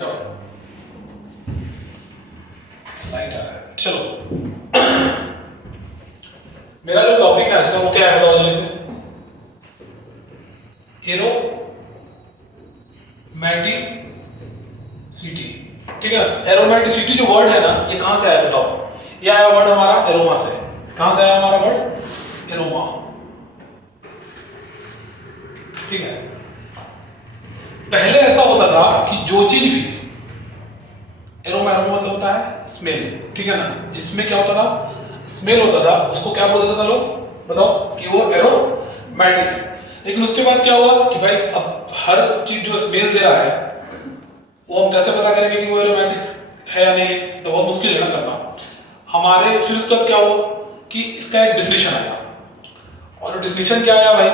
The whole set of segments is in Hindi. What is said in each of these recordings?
लाइट आ रहा है। चलो मेरा जो टॉपिक है आज का वो क्या है बताओ जल्दी से। एरोमैटिसिटी, ठीक है ना। एरोमैटिसिटी जो वर्ड है ना ये कहां से आया बताओ। ये आया वर्ड हमारा एरोमा से। कहां से आया हमारा वर्ड एरोमा, ठीक है। पहले ऐसा होता था कि जो चीज भी एरोमा मतलब होता है स्मेल, ठीक है ना। जिसमें क्या होता था स्मेल होता था उसको क्या बोलते थे लोग बताओ कि वो एरोमैटिक है। लेकिन उसके बाद क्या हुआ कि भाई अब हर चीज जो स्मेल दे रहा है वो हम कैसे पता करेंगे कि वो एरोमैटिक है या नहीं, तो बहुत मुश्किल है ना करना हमारे। फिर उसके बाद क्या हुआ कि इसका एक डिफिनेशन आया, और डिफिनेशन क्या आया भाई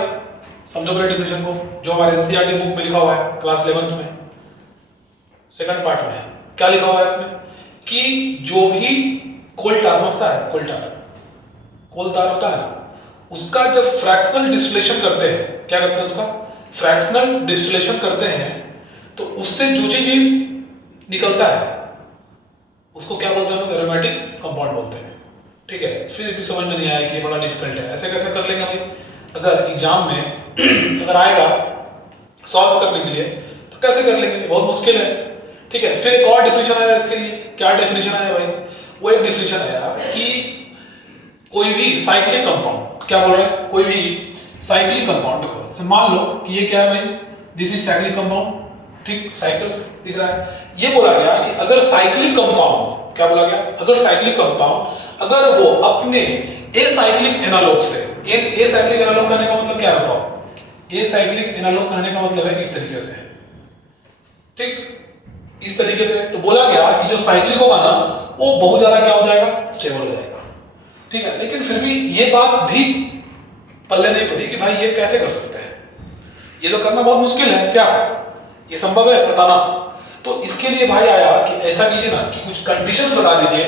समझो पहले डिफिनेशन को, जो हमारे एनसीईआरटी बुक में लिखा हुआ है क्लास 11th में सेकंड पार्ट में। क्या लिखा हुआ है इसमें कि जो भी कोल तार समझता है, कोल तार होता है ना, उसका जब फ्रैक्शनल डिस्टिलेशन करते हैं, क्या करते हैं उसका फ्रैक्शनल डिस्टिलेशन करते हैं, तो उससे जो चीज भी निकलता है उसको क्या बोलते हैं हम लोग एरोमेटिक कंपाउंड बोलते हैं, ठीक है। फिर भी समझ में नहीं आया कि बड़ा डिफिकल्ट है, ऐसे कैसे कर लेंगे भाई। अगर एग्जाम में अगर आएगा सॉल्व करने के लिए तो कैसे कर लेंगे, बहुत मुश्किल है, ठीक है। फिर एक और डिफिनेशन आया इसके लिए। क्या डिफिनेशन आया भाई, वो एक डिफिनेशन आया कि कोई भी साइक्लिक कंपाउंड, क्या बोल रहे हैं कोई भी साइक्लिक कंपाउंड, मान लो कि ये क्या है भाई दिस इज साइक्लिक कंपाउंड, ठीक साइकिल दिख रहा है। ये बोला गया कि अगर साइक्लिक कंपाउंड, क्या बोला गया अगर साइक्लिक कंपाउंड अगर वो अपने एसाइक्लिक एनालॉग से, एसाइक्लिक एनालॉग कहने का मतलब क्या है बताओ। एसाइक्लिक एनालॉग कहने का मतलब है इस तरीके से, ठीक इस तरीके से। तो बोला गया कि जो साइक्लिक होगा ना वो बहुत ज्यादा क्या हो जाएगा स्टेबल हो जाएगा, ठीक है। लेकिन फिर भी ये बात भी पल्ले नहीं पड़ी कि भाई ये कैसे कर सकते हैं, ये तो करना बहुत मुश्किल है, क्या ये संभव है बताना। तो इसके लिए भाई आया कि ऐसा कीजिए ना कि कुछ कंडीशंस बता दीजिए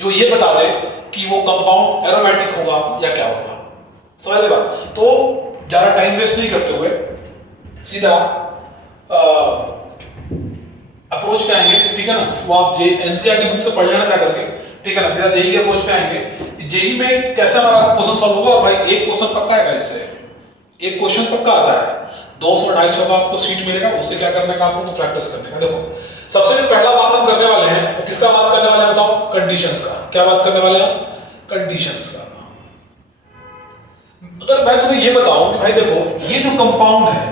जो ये बता दे कि वो कंपाउंड एरोमेटिक होगा या क्या होगा, समझ ले बात। तो ज्यादा टाइम वेस्ट नहीं करते हुए सीधा अप्रोच पे आएंगे, ठीक है ना। वो आप जे एनसीईआरटी बुक से पढ़ लेना क्या करके, ठीक है ना। सीधा जेई के अप्रोच पे आएंगे, जेई में कैसे हमारा क्वेश्चन सॉल्व होगा। और भाई एक क्वेश्चन पक्का आएगा इससे, एक क्वेश्चन पक्का आता है 200-250 का आपको सीट मिलेगा, उससे क्या करने का आपको प्रैक्टिस करने का। देखो सबसे जो पहला बात हम करने वाले हैं वो किसका बात करने वाले हैं बताओ, कंडीशंस का। क्या बात करने वाले हैं कंडीशंस का। अगर मैं तुम्हें ये बताऊं कि भाई देखो ये जो कंपाउंड है,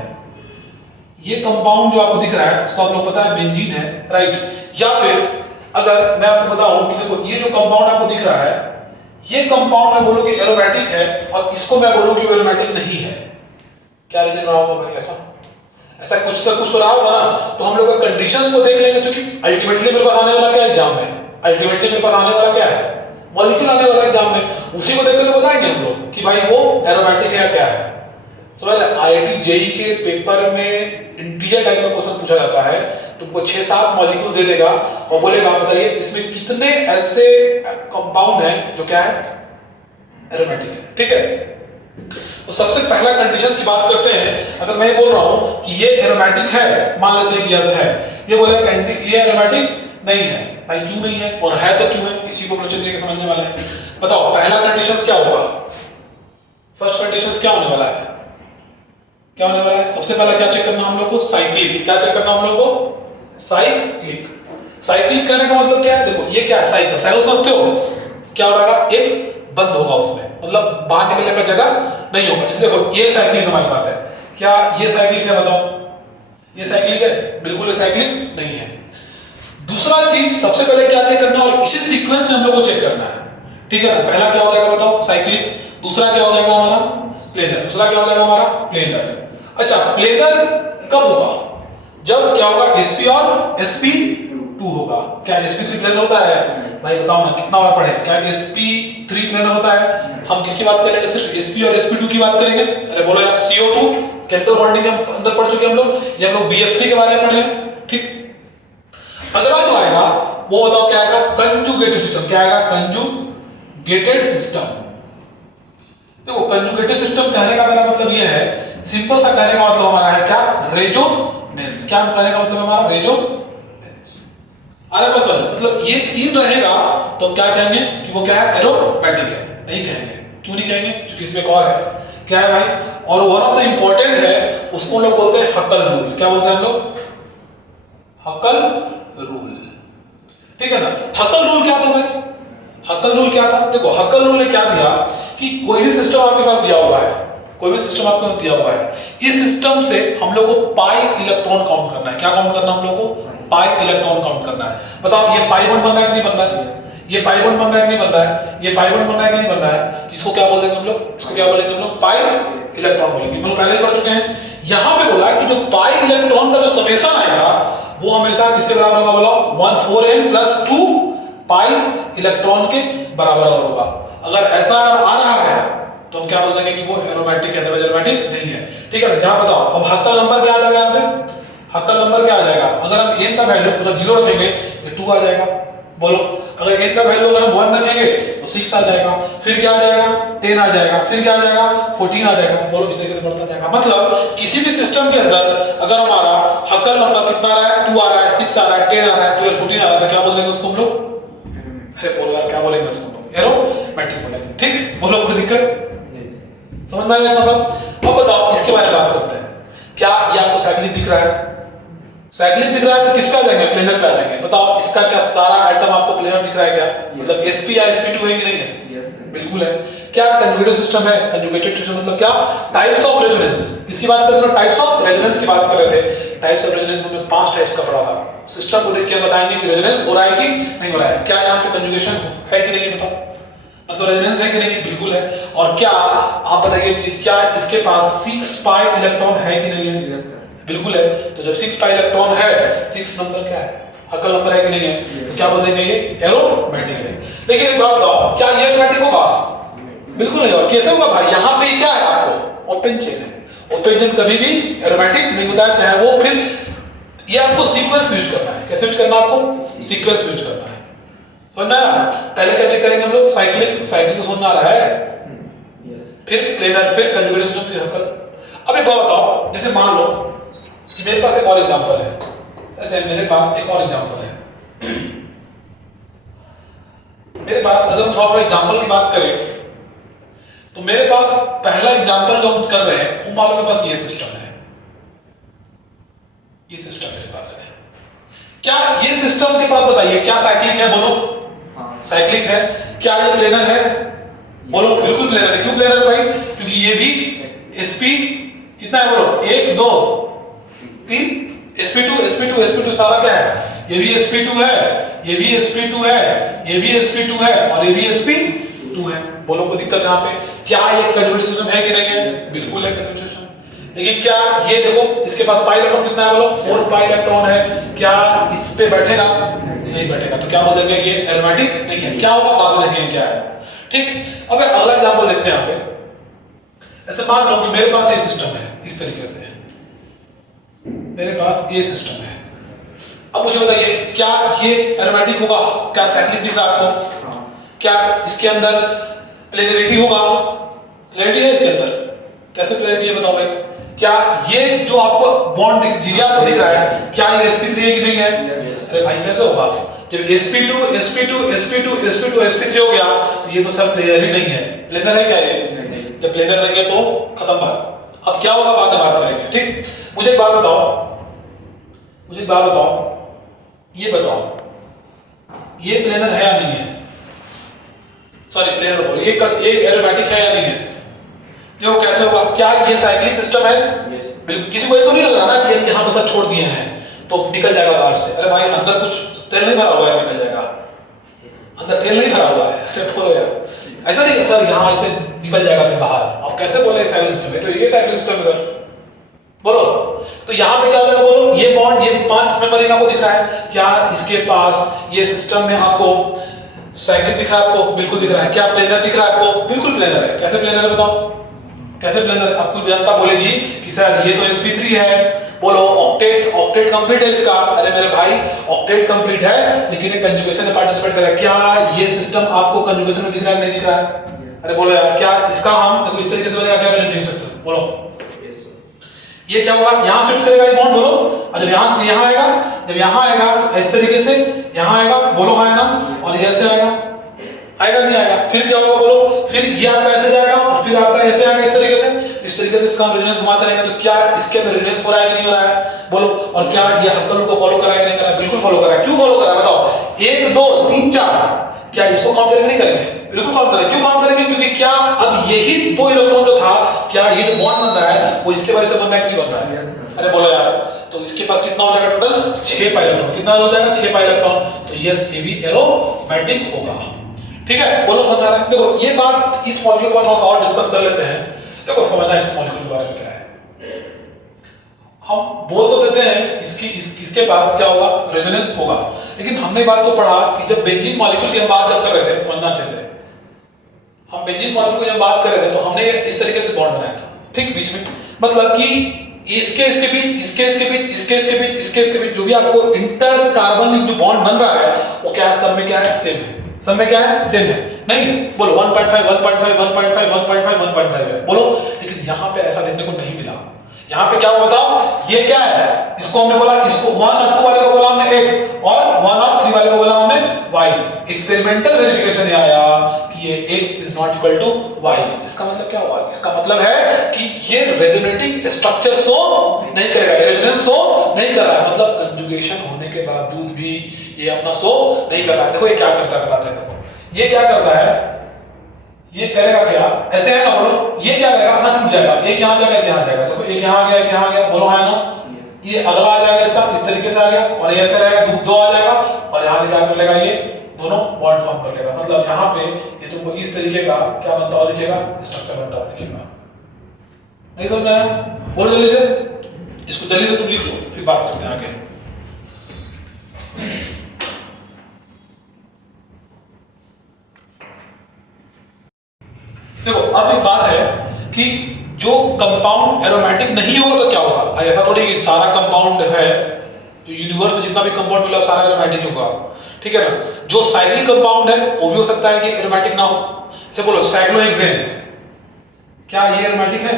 ये कंपाउंड जो आपको दिख रहा है इसको आप लोग पता है बेंजीन है, राइट। या फिर अगर मैं आपको बताऊं कि देखो ये जो कंपाउंड आपको दिख रहा है ये कंपाउंड मैं बोलूं कि एरोमेटिक है और इसको मैं बोलूं कि एरोमेटिक नहीं है, क्या रीजन रहा होगा भाई ऐसा कुछ तो रहा होगा ना। तो हम लोग कंडीशंस को देख लेंगे, क्योंकि अल्टीमेटली मेरे पास आने वाला क्या है एग्जाम में, अल्टीमेटली मेरे पास आने वाला क्या है मॉलिक्यूल आने वाला एग्जाम में, उसी को देख के तो बताएंगे हम लोग कि भाई वो एरोमेटिक है या क्या है। समझ आईआईटी जेई के पेपर में इंटीजर टाइप में क्वेश्चन पूछा जाता है, तुमको 6-7 मॉलिक्यूल दे देगा और बोलेगा बताइए इसमें कितने ऐसे कंपाउंड हैं जो क्या है एरोमेटिक है, ठीक है। तो सबसे पहला कंडीशंस की बात करते हैं। अगर मैं ये बोल रहा हूं कि ये एरोमेटिक है, मान लेते हैं कि यस है, ये बोलेगा ये एरोमेटिक नहीं है, भाई क्यों नहीं है और है तो क्यों है, इसी को अच्छे तरीके से समझने वाला है। बताओ पहला कंडीशंस क्या होगा, फर्स्ट कंडीशंस क्या होने वाला है, क्या होने वाला है। सबसे पहला क्या चेक करना हम लोग को साइक्लिक, क्या चेक करना हम लोग को साइक्लिक। साइक्लिक करने का मतलब क्या है, देखो ये क्या है साइकिल, साइकिल समझते हो क्या होगा एक बंद होगा उसमें, मतलब बाहर निकलने का जगह नहीं होगा। जैसे देखो ये साइक्लिक हमारे पास है, क्या ये साइक्लिक है बताओ, ये साइक्लिक है, बिल्कुल ये साइक्लिक नहीं है। दूसरा चीज सबसे पहले क्या चेक करना और इसी सीक्वेंस में हम लोग को चेक करना है, ठीक है ना। पहला क्या हो जाएगा बताओ साइक्लिक, दूसरा क्या हो जाएगा हमारा प्लेनर, दूसरा क्या हो जाएगा हमारा प्लेनर। अच्छा प्लेनर कब होगा, जब क्या होगा sp और sp2 होगा। क्या sp3 प्लेनर होता है भाई बताओ ना कितना बार पढ़े, क्या sp3 प्लेनर होता है। हम किसकी बात करेंगे, सिर्फ sp और sp2 की बात करेंगे। अरे बोलो यार CO2 केमिकल बॉन्डिंग के अंदर पढ़ चुके हम लोग, ये हम लोग BF3 के बारे में पढ़े, ठीक। अगला जो आएगा वो बताओ क्या आएगा कंजुगेटेड सिस्टम, क्या आएगा कंजुगेटेड सिस्टम। देखो कंजुगेटेड सिस्टम कहने का मेरा मतलब ये है, सिंपल सा कहने का मतलब हमारा है क्या रेजोनेंस, क्या कहने का मतलब हमारा रेजोनेंस। अरे बस मतलब ये 3 रहेगा तो क्या कहेंगे कि वो क्या है, एरोमेटिक है। नहीं कहेंगे, क्यों नहीं कहेंगे, क्योंकि इसमें एक और है, क्या है भाई, और वन ऑफ द इंपॉर्टेंट है, उसको लोग बोलते हैं हक्कल रूल। क्या बोलते हैं हम लोग, हक्कल रूल, ठीक है ना। हक्कल रूल क्या था भाई, हक्कल रूल क्या था, देखो हक्कल रूल ने क्या दिया कि कोई भी सिस्टम आपके पास दिया हुआ है, कोई भी सिस्टम आपके पास दिया हुआ है, इस सिस्टम से हम लोग को पाई इलेक्ट्रॉन काउंट करना है। क्या काउंट करना है हम लोग को, पाई इलेक्ट्रॉन काउंट करना है। बताओ ये पाई बॉन्ड बन रहा है कि नहीं बन रहा है, ये पाई बॉन्ड बन रहा है कि नहीं बन रहा है, ये पाई बॉन्ड बन रहा है कि नहीं बन रहा है, इसको क्या बोल देंगे हम लोग, इसको क्या बोलेंगे हम लोग, पाई इलेक्ट्रॉन बोलेंगे। हम लोग पहले ही पढ़ चुके हैं। यहां पे बोला कि जो पाई इलेक्ट्रॉन का जो समेशन आएगा वो हमेशा किसके बराबर होगा, बोलो 1,4n + 2 पाई इलेक्ट्रॉन के बराबर होगा। अगर ऐसा आ रहा है तो हम क्या बोल देंगे कि वो एरोमेटिक है, एरोमेटिक नहीं है, ठीक है ना। जहां बताओ अब हक्कल नंबर क्या आ जाएगा, यहाँ पे हक्कल नंबर क्या आ जाएगा, अगर हम n का वैल्यू अगर 0 रखेंगे तो 2 आ जाएगा, बोलो। अगर n का वैल्यू अगर हम 1 रखेंगे तो 6 आ जाएगा, फिर क्या आ जाएगा, 10 आ जाएगा, फिर क्या आ जाएगा, 14 आ जाएगा, बोलो। इस तरीके से बढ़ता जाएगा। मतलब किसी भी सिस्टम के अंदर अगर हमारा हक्कल नंबर कितना आ रहा है, 2 आ रहा है, 6 आ रहा है, 10 आ रहा है, 12, 14 आ रहा है, तो क्या बोल देंगे उसको हम लोग, अरे बोलो यार क्या बोलेंगे उसको, एरोमेटिक बोलेंगे, ठीक। बोलो कोई दिक्कत समझ में आया मतलब। अब बताओ इसके बारे में बात करते हैं। क्या ये आपको साइक्लिक दिख रहा है, साइक्लिक दिख रहा है तो किस पे आ जाएंगे, प्लेनर पे आ जाएंगे। बताओ इसका क्या सारा आइटम आपको प्लेनर दिख रहा है क्या, मतलब sp या sp2 है कि नहीं है, बिल्कुल है। क्या कंजुगेटेड सिस्टम है, कंजुगेटेड सिस्टम मतलब क्या, टाइप्स ऑफ रेजोनेंस। किसकी बात कर रहे हो, टाइप्स ऑफ रेजोनेंस की बात कर रहे थे। टाइप्स ऑफ रेजोनेंस हमने 5 टाइप्स का पढ़ा था। सिस्टम को देख के बताएंगे कि रेजोनेंस हो रहा है कि नहीं हो रहा है, क्या यहाँ पे कंजुगेशन है कि नहीं, बताओ मतलब रेजोनेंस है कि नहीं, बिल्कुल है। और क्या आप बताइए चीज, क्या इसके पास 6 पाई इलेक्ट्रॉन है कि नहीं है, बिल्कुल है। तो जब 6 पाई इलेक्ट्रॉन है, 6 नंबर क्या है, हक्कल नंबर है कि नहीं है, तो क्या बोल देंगे ये एरोमेटिक है। लेकिन एक बात बताओ, क्या ये एरोमेटिक होगा, बिल्कुल नहीं होगा। कैसे होगा भाई, यहाँ पे क्या है, आपको ओपन चेन है। ओपन चेन कभी भी एरोमेटिक नहीं होता है, चाहे वो फिर ये आपको सीक्वेंस यूज करना है। कैसे यूज करना है, आपको सीक्वेंस यूज करना है, समझना है। पहले क्या चेक करेंगे हम लोग, साइक्लिक, साइक्लिक तो समझ में आ रहा है, फिर प्लेनर, फिर कंजुगेटेड सिस्टम, फिर हक्कल। अब एक बात बताओ, जैसे मान लो कि मेरे पास एक और एग्जांपल है, ऐसे मेरे पास एक और एग्जांपल है। मेरे पास अगर हम थोड़ा एग्जांपल की बात करें तो मेरे पास पहला एग्जांपल जो हम कर रहे हैं वो मान लो मेरे पास ये सिस्टम है, ये सिस्टम मेरे पास है। क्या ये सिस्टम के पास बताइए क्या साइक्लिक है, बोलो साइक्लिक है। क्या ये प्लेनर है, बोलो बिल्कुल प्लेनर है। क्यों प्लेनर है भाई, क्योंकि ये भी sp कितना है, बोलो 1 2 3 sp2 सारा क्या है, ये भी sp2 है, ये भी sp2 है, ये भी sp2 है और ये भी sp2 है। बोलो कोई दिक्कत यहाँ पे, क्या ये कंजुगेटेड सिस्टम है कि नहीं है, बिल्कुल है कंजुगेटेड सिस्टम। लेकिन क्या ये देखो इसके पास पाई इलेक्ट्रॉन कितना है, बोलो 4 पाई इलेक्ट्रॉन है। क्या इस पे बैठेगा, नहीं बैठेगा, तो क्या बोल देंगे ये एरोमेटिक नहीं है। क्या होगा बाद में देखेंगे क्या है, ठीक। अब अगला एग्जांपल देखते हैं यहाँ पे। ऐसे मान लो कि मेरे पास ये सिस्टम है, इस तरीके से मेरे पास ये सिस्टम है। अब मुझे बताइए क्या ये एरोमेटिक होगा, क्या साइक्लिक दिख रहा है आपको, क्या इसके अंदर प्लेनरिटी होगा, प्लेनरिटी है इसके अंदर, कैसे प्लेनरिटी है बताओ भाई। क्या ये जो आपको बॉन्ड दिख रहा है, क्या ये sp3 है कि नहीं है, अरे भाई कैसे होगा, जब sp2 sp2 sp2 sp2 sp3 हो गया तो ये तो सब प्लेनर ही नहीं है। प्लेनर है क्या ये, जब प्लेनर नहीं है तो खत्म बात। अब क्या होगा बाद में बात करेंगे, ठीक। मुझे एक बात बताओ, मुझे एक बात बताओ, ये बताओ ये प्लेनर है या नहीं है, सॉरी प्लेनर बोलो, ये एरोमेटिक है या नहीं है। देखो कैसे होगा, क्या ये साइक्लिक सिस्टम है, बिल्कुल। किसी को ये तो नहीं लग रहा ना कि यहाँ बस छोड़ दिए हैं तो निकल जाएगा बाहर से, अरे भाई अंदर कुछ तेल नहीं भरा हुआ है, निकल जाएगा, अंदर तेल नहीं भरा हुआ है, अरे बोलो यार ऐसा नहीं सर यहाँ ऐसे निकल जाएगा फिर बाहर, आप कैसे बोले साइक्लिक सिस्टम है, तो ये साइक्लिक सिस्टम है सर, बोलो। तो यहाँ पे क्या हो जाएगा, बोलो ये बॉन्ड, ये 5 मेंबर रिंग आपको दिख रहा है, क्या इसके पास ये सिस्टम में आपको साइक्लिक दिख रहा है, आपको बिल्कुल दिख रहा है। क्या प्लेनर दिख रहा है आपको, बिल्कुल प्लेनर है। कैसे प्लेनर है बताओ, कैसे प्लेनर, आपको जनता बोलेगी कि सर ये तो sp3 है, बोलो ऑक्टेट, ऑक्टेट कंप्लीट है इसका, अरे मेरे भाई ऑक्टेट कंप्लीट है लेकिन ये कंजुगेशन में पार्टिसिपेट कर रहा है। क्या ये सिस्टम आपको कंजुगेशन में दिख रहा है नहीं दिख रहा है, अरे बोलो यार क्या इसका हम देखो इस तरीके से बनेगा, क्या नहीं लिख सकते, बोलो ये क्या होगा, यहां शिफ्ट करेगा ये बॉन्ड, बोलो। और जब यहां से यहां आएगा, जब यहां आएगा तो इस तरीके से यहां आएगा, बोलो हाँ है ना, और ये ऐसे आएगा, आएगा नहीं आएगा, फिर क्या होगा बोलो, फिर ये आपका ऐसे जाएगा और फिर आपका ऐसे आएगा इस तरीके से। इस तरीके से इसका रेजोनेंस घुमाते रहेंगे तो क्या इसके अंदर रेजोनेंस हो रहा है कि नहीं हो रहा है, बोलो। और क्या ये हक्कल को फॉलो कर रहा है कि नहीं कर रहा है, बिल्कुल फॉलो कर रहा है। क्यों फॉलो कर रहा है बताओ, 1 2 3 4, क्या इसको काउंट करेंगे नहीं करेंगे, बिल्कुल काउंट करेंगे। क्यों काउंट करेंगे, क्योंकि क्या अब यही 2 इलेक्ट्रॉन जो था, क्या ये जो बॉन्ड बन रहा है वो इसके वजह से बन रहा है कि नहीं बन रहा है, अरे बोलो यार। तो इसके पास कितना हो जाएगा टोटल, 6 पाई इलेक्ट्रॉन, कितना हो जाएगा 6 पाई इलेक्ट्रॉन, तो यस ये भी एरोमेटिक होगा, ठीक है, बोलो समझ आ रहा है। देखो ये बात इस मॉलिक्यूल के बाद हम और डिस्कस कर लेते हैं। देखो समझना इस मॉलिक्यूल के बारे में क्या है, हम बोल तो देते हैं इसके पास क्या होगा, रेजोनेंस होगा, लेकिन हमने बात तो पढ़ा कि जब बेंजीन मॉलिक्यूल की हम बात जब कर रहे थे, समझना अच्छे से, हम बेंजीन मॉलिक्यूल की जब बात कर रहे थे तो हमने इस तरीके से बॉन्ड बनाया था, ठीक, बीच में, मतलब कि इसके बीच, इसके बीच जो भी आपको इंटर कार्बन जो बॉन्ड बन रहा है वो क्या है, सब में क्या है, सेम है, सब में क्या है, सेम है, नहीं बोलो 1.5 1.5 1.5 1.5 1.5 है, बोलो। लेकिन यहाँ पे ऐसा देखने को नहीं मिला। यहाँ पे क्या हुआ बताओ, ये क्या है, इसको हमने बोला, इसको 1 और 2 वाले को बोला हमने x, और 1 और 3 वाले को बोला हमने y। एक्सपेरिमेंटल वेरिफिकेशन आया कि ये x is not equal to y। इसका मतलब क्या हुआ, इसका मतलब है कि ये रेजोनेटिंग स्ट्रक्चर शो नहीं करेगा, रेजोनेंस शो नहीं कर रहा है, मतलब कंजुगेशन होने के बावजूद भी ये अपना शो नहीं कर रहा है। देखो ये क्या करता है बताते हैं, देखो ये क्या करता है, ये करेगा क्या, ऐसे है ना, बोलो, ये क्या करेगा, अपना टूट जाएगा, एक यहाँ जाएगा, एक यहाँ जाएगा, देखो एक यहाँ गया, एक यहाँ गया, बोलो है ना, ये अगला आ जाएगा इसका, इस तरीके से आ गया, और ये ऐसे रहेगा, दो आ जाएगा, और यहाँ से क्या कर लेगा, ये दोनों बॉन्ड फॉर्म कर लेगा। मतलब यहाँ पे ये तुमको इस तरीके का क्या बनता हुआ दिखेगा, स्ट्रक्चर बनता हुआ दिखेगा। नहीं समझ आया, बोलो जल्दी से, इसको जल्दी से तुम लिख लो, फिर बात करते हैं आगे। देखो अब एक बात है कि जो कंपाउंड एरोमेटिक नहीं होगा तो क्या होगा, ऐसा थोड़ी कि सारा कंपाउंड है, तो यूनिवर्स में जितना भी कंपाउंड मिला सारा एरोमेटिक होगा, ठीक है ना। जो साइक्लिक कंपाउंड है वो भी हो सकता है कि एरोमेटिक ना हो, जैसे बोलो साइक्लोहेक्सेन, क्या ये एरोमेटिक है,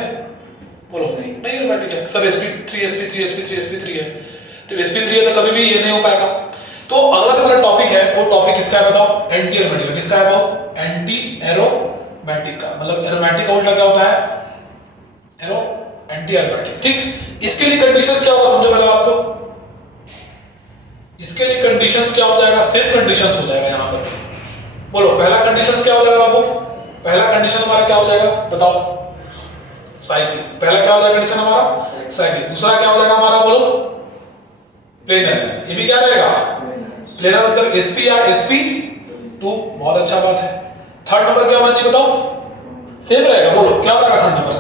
बोलो नहीं एरोमेटिक है, सब sp3 sp3 sp3 sp3 है, तो sp3 है तो कभी भी ये नहीं हो पाएगा। तो अगला जो मेरा टॉपिक है वो टॉपिक किसका है बताओ, एंटी एरोमेटिक, किसका है वो, एंटी एरोमेटिक का, मतलब एरोमेटिक का उल्टा क्या होता है, एरो एंटी एरोमेटिक, ठीक। इसके लिए कंडीशंस क्या होगा समझो पहले बात को, इसके लिए कंडीशंस क्या हो जाएगा, सेम कंडीशंस हो जाएगा यहाँ पर, बोलो पहला कंडीशंस क्या हो जाएगा बाबू, पहला कंडीशन हमारा क्या हो जाएगा बताओ, साइक्लिक, पहला क्या हो जाएगा कंडीशन हमारा साइक्लिक, दूसरा क्या हो जाएगा हमारा बोलो प्लेनर, ये भी क्या रहेगा प्लेनर, मतलब sp या sp2, बहुत अच्छा बात है। थर्ड नंबर क्या होना चाहिए बताओ, सेम रहेगा, बोलो क्या होगा थर्ड नंबर,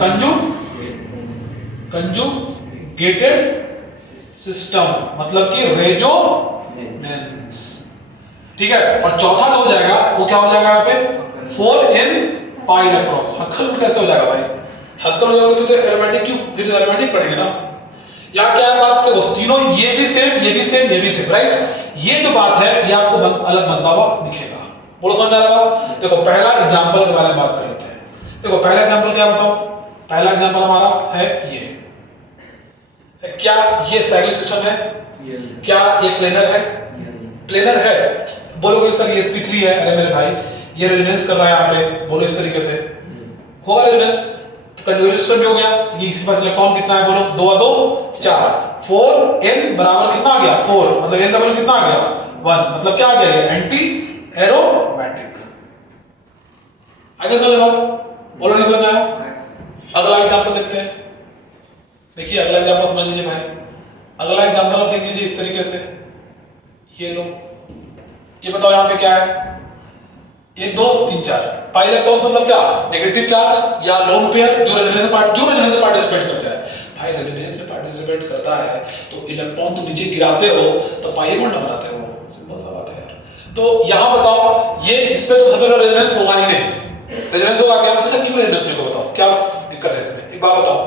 कंजुगेटेड सिस्टम, मतलब कि रेजोनेंस, ठीक है। और चौथा जो हो जाएगा वो क्या हो जाएगा यहाँ पे 4n पाई इलेक्ट्रॉन्स, हक्कल कैसे हो जाएगा भाई, हक्कल हो जाएगा तो फिर एरोमेटिक क्यों, फिर एरोमेटिक पढ़ेंगे ना। या क्या बात है, तीनों ये भी सेम, ये भी सेम, ये भी सेम, राइट। ये जो बात है ये आपको अलग बनता हुआ दिखेगा, बोलो समझ आ रहा है। देखो पहला एग्जांपल के बारे में बात कर लेते हैं। देखो पहला एग्जांपल क्या बताओ, पहला एग्जांपल हमारा है ये, क्या ये साइक्लिक सिस्टम है, क्या ये प्लेनर है, प्लेनर है, बोलोगे सर ये sp3 है, अरे मेरे भाई ये रेजोनेंस कर रहा है यहाँ पे, बोलो इस तरीके से होगा रेजोनेंस, कंजुगेशन भी हो गया, इसके पास इलेक्ट्रॉन कितना है बोलो, 2 और 2 4, 4n बराबर कितना आ गया 4, मतलब n का वैल्यू कितना आ गया 1, मतलब क्या आ गया ये एंटी एरोमेटिक। आगे समझ बात, बोलो नहीं समझ आया। अगला एग्जांपल देखते हैं, देखिए अगला एग्जांपल समझ लीजिए भाई, अगला एग्जांपल आप देख लीजिए इस तरीके से, ये लो, ये बताओ यहाँ पे क्या है, 1 2 3 4 पाई इलेक्ट्रॉन्स, मतलब क्या नेगेटिव चार्ज या लोन पेयर जो रेजोनेंस पार्टिसिपेट करता है। भाई रेजोनेंस में पार्टिसिपेट करता है तो इलेक्ट्रॉन तो नीचे गिराते हो तो पाई बॉन्ड बनाते हो, सिंपल सा बात है यार। तो यहाँ बताओ ये इस पे तो सबसे रेजोनेंस होगा ही नहीं, रेजोनेंस होगा क्या, अच्छा क्यों रेजोनेंस नहीं होगा बताओ, क्या दिक्कत है इसमें, एक बात बताओ।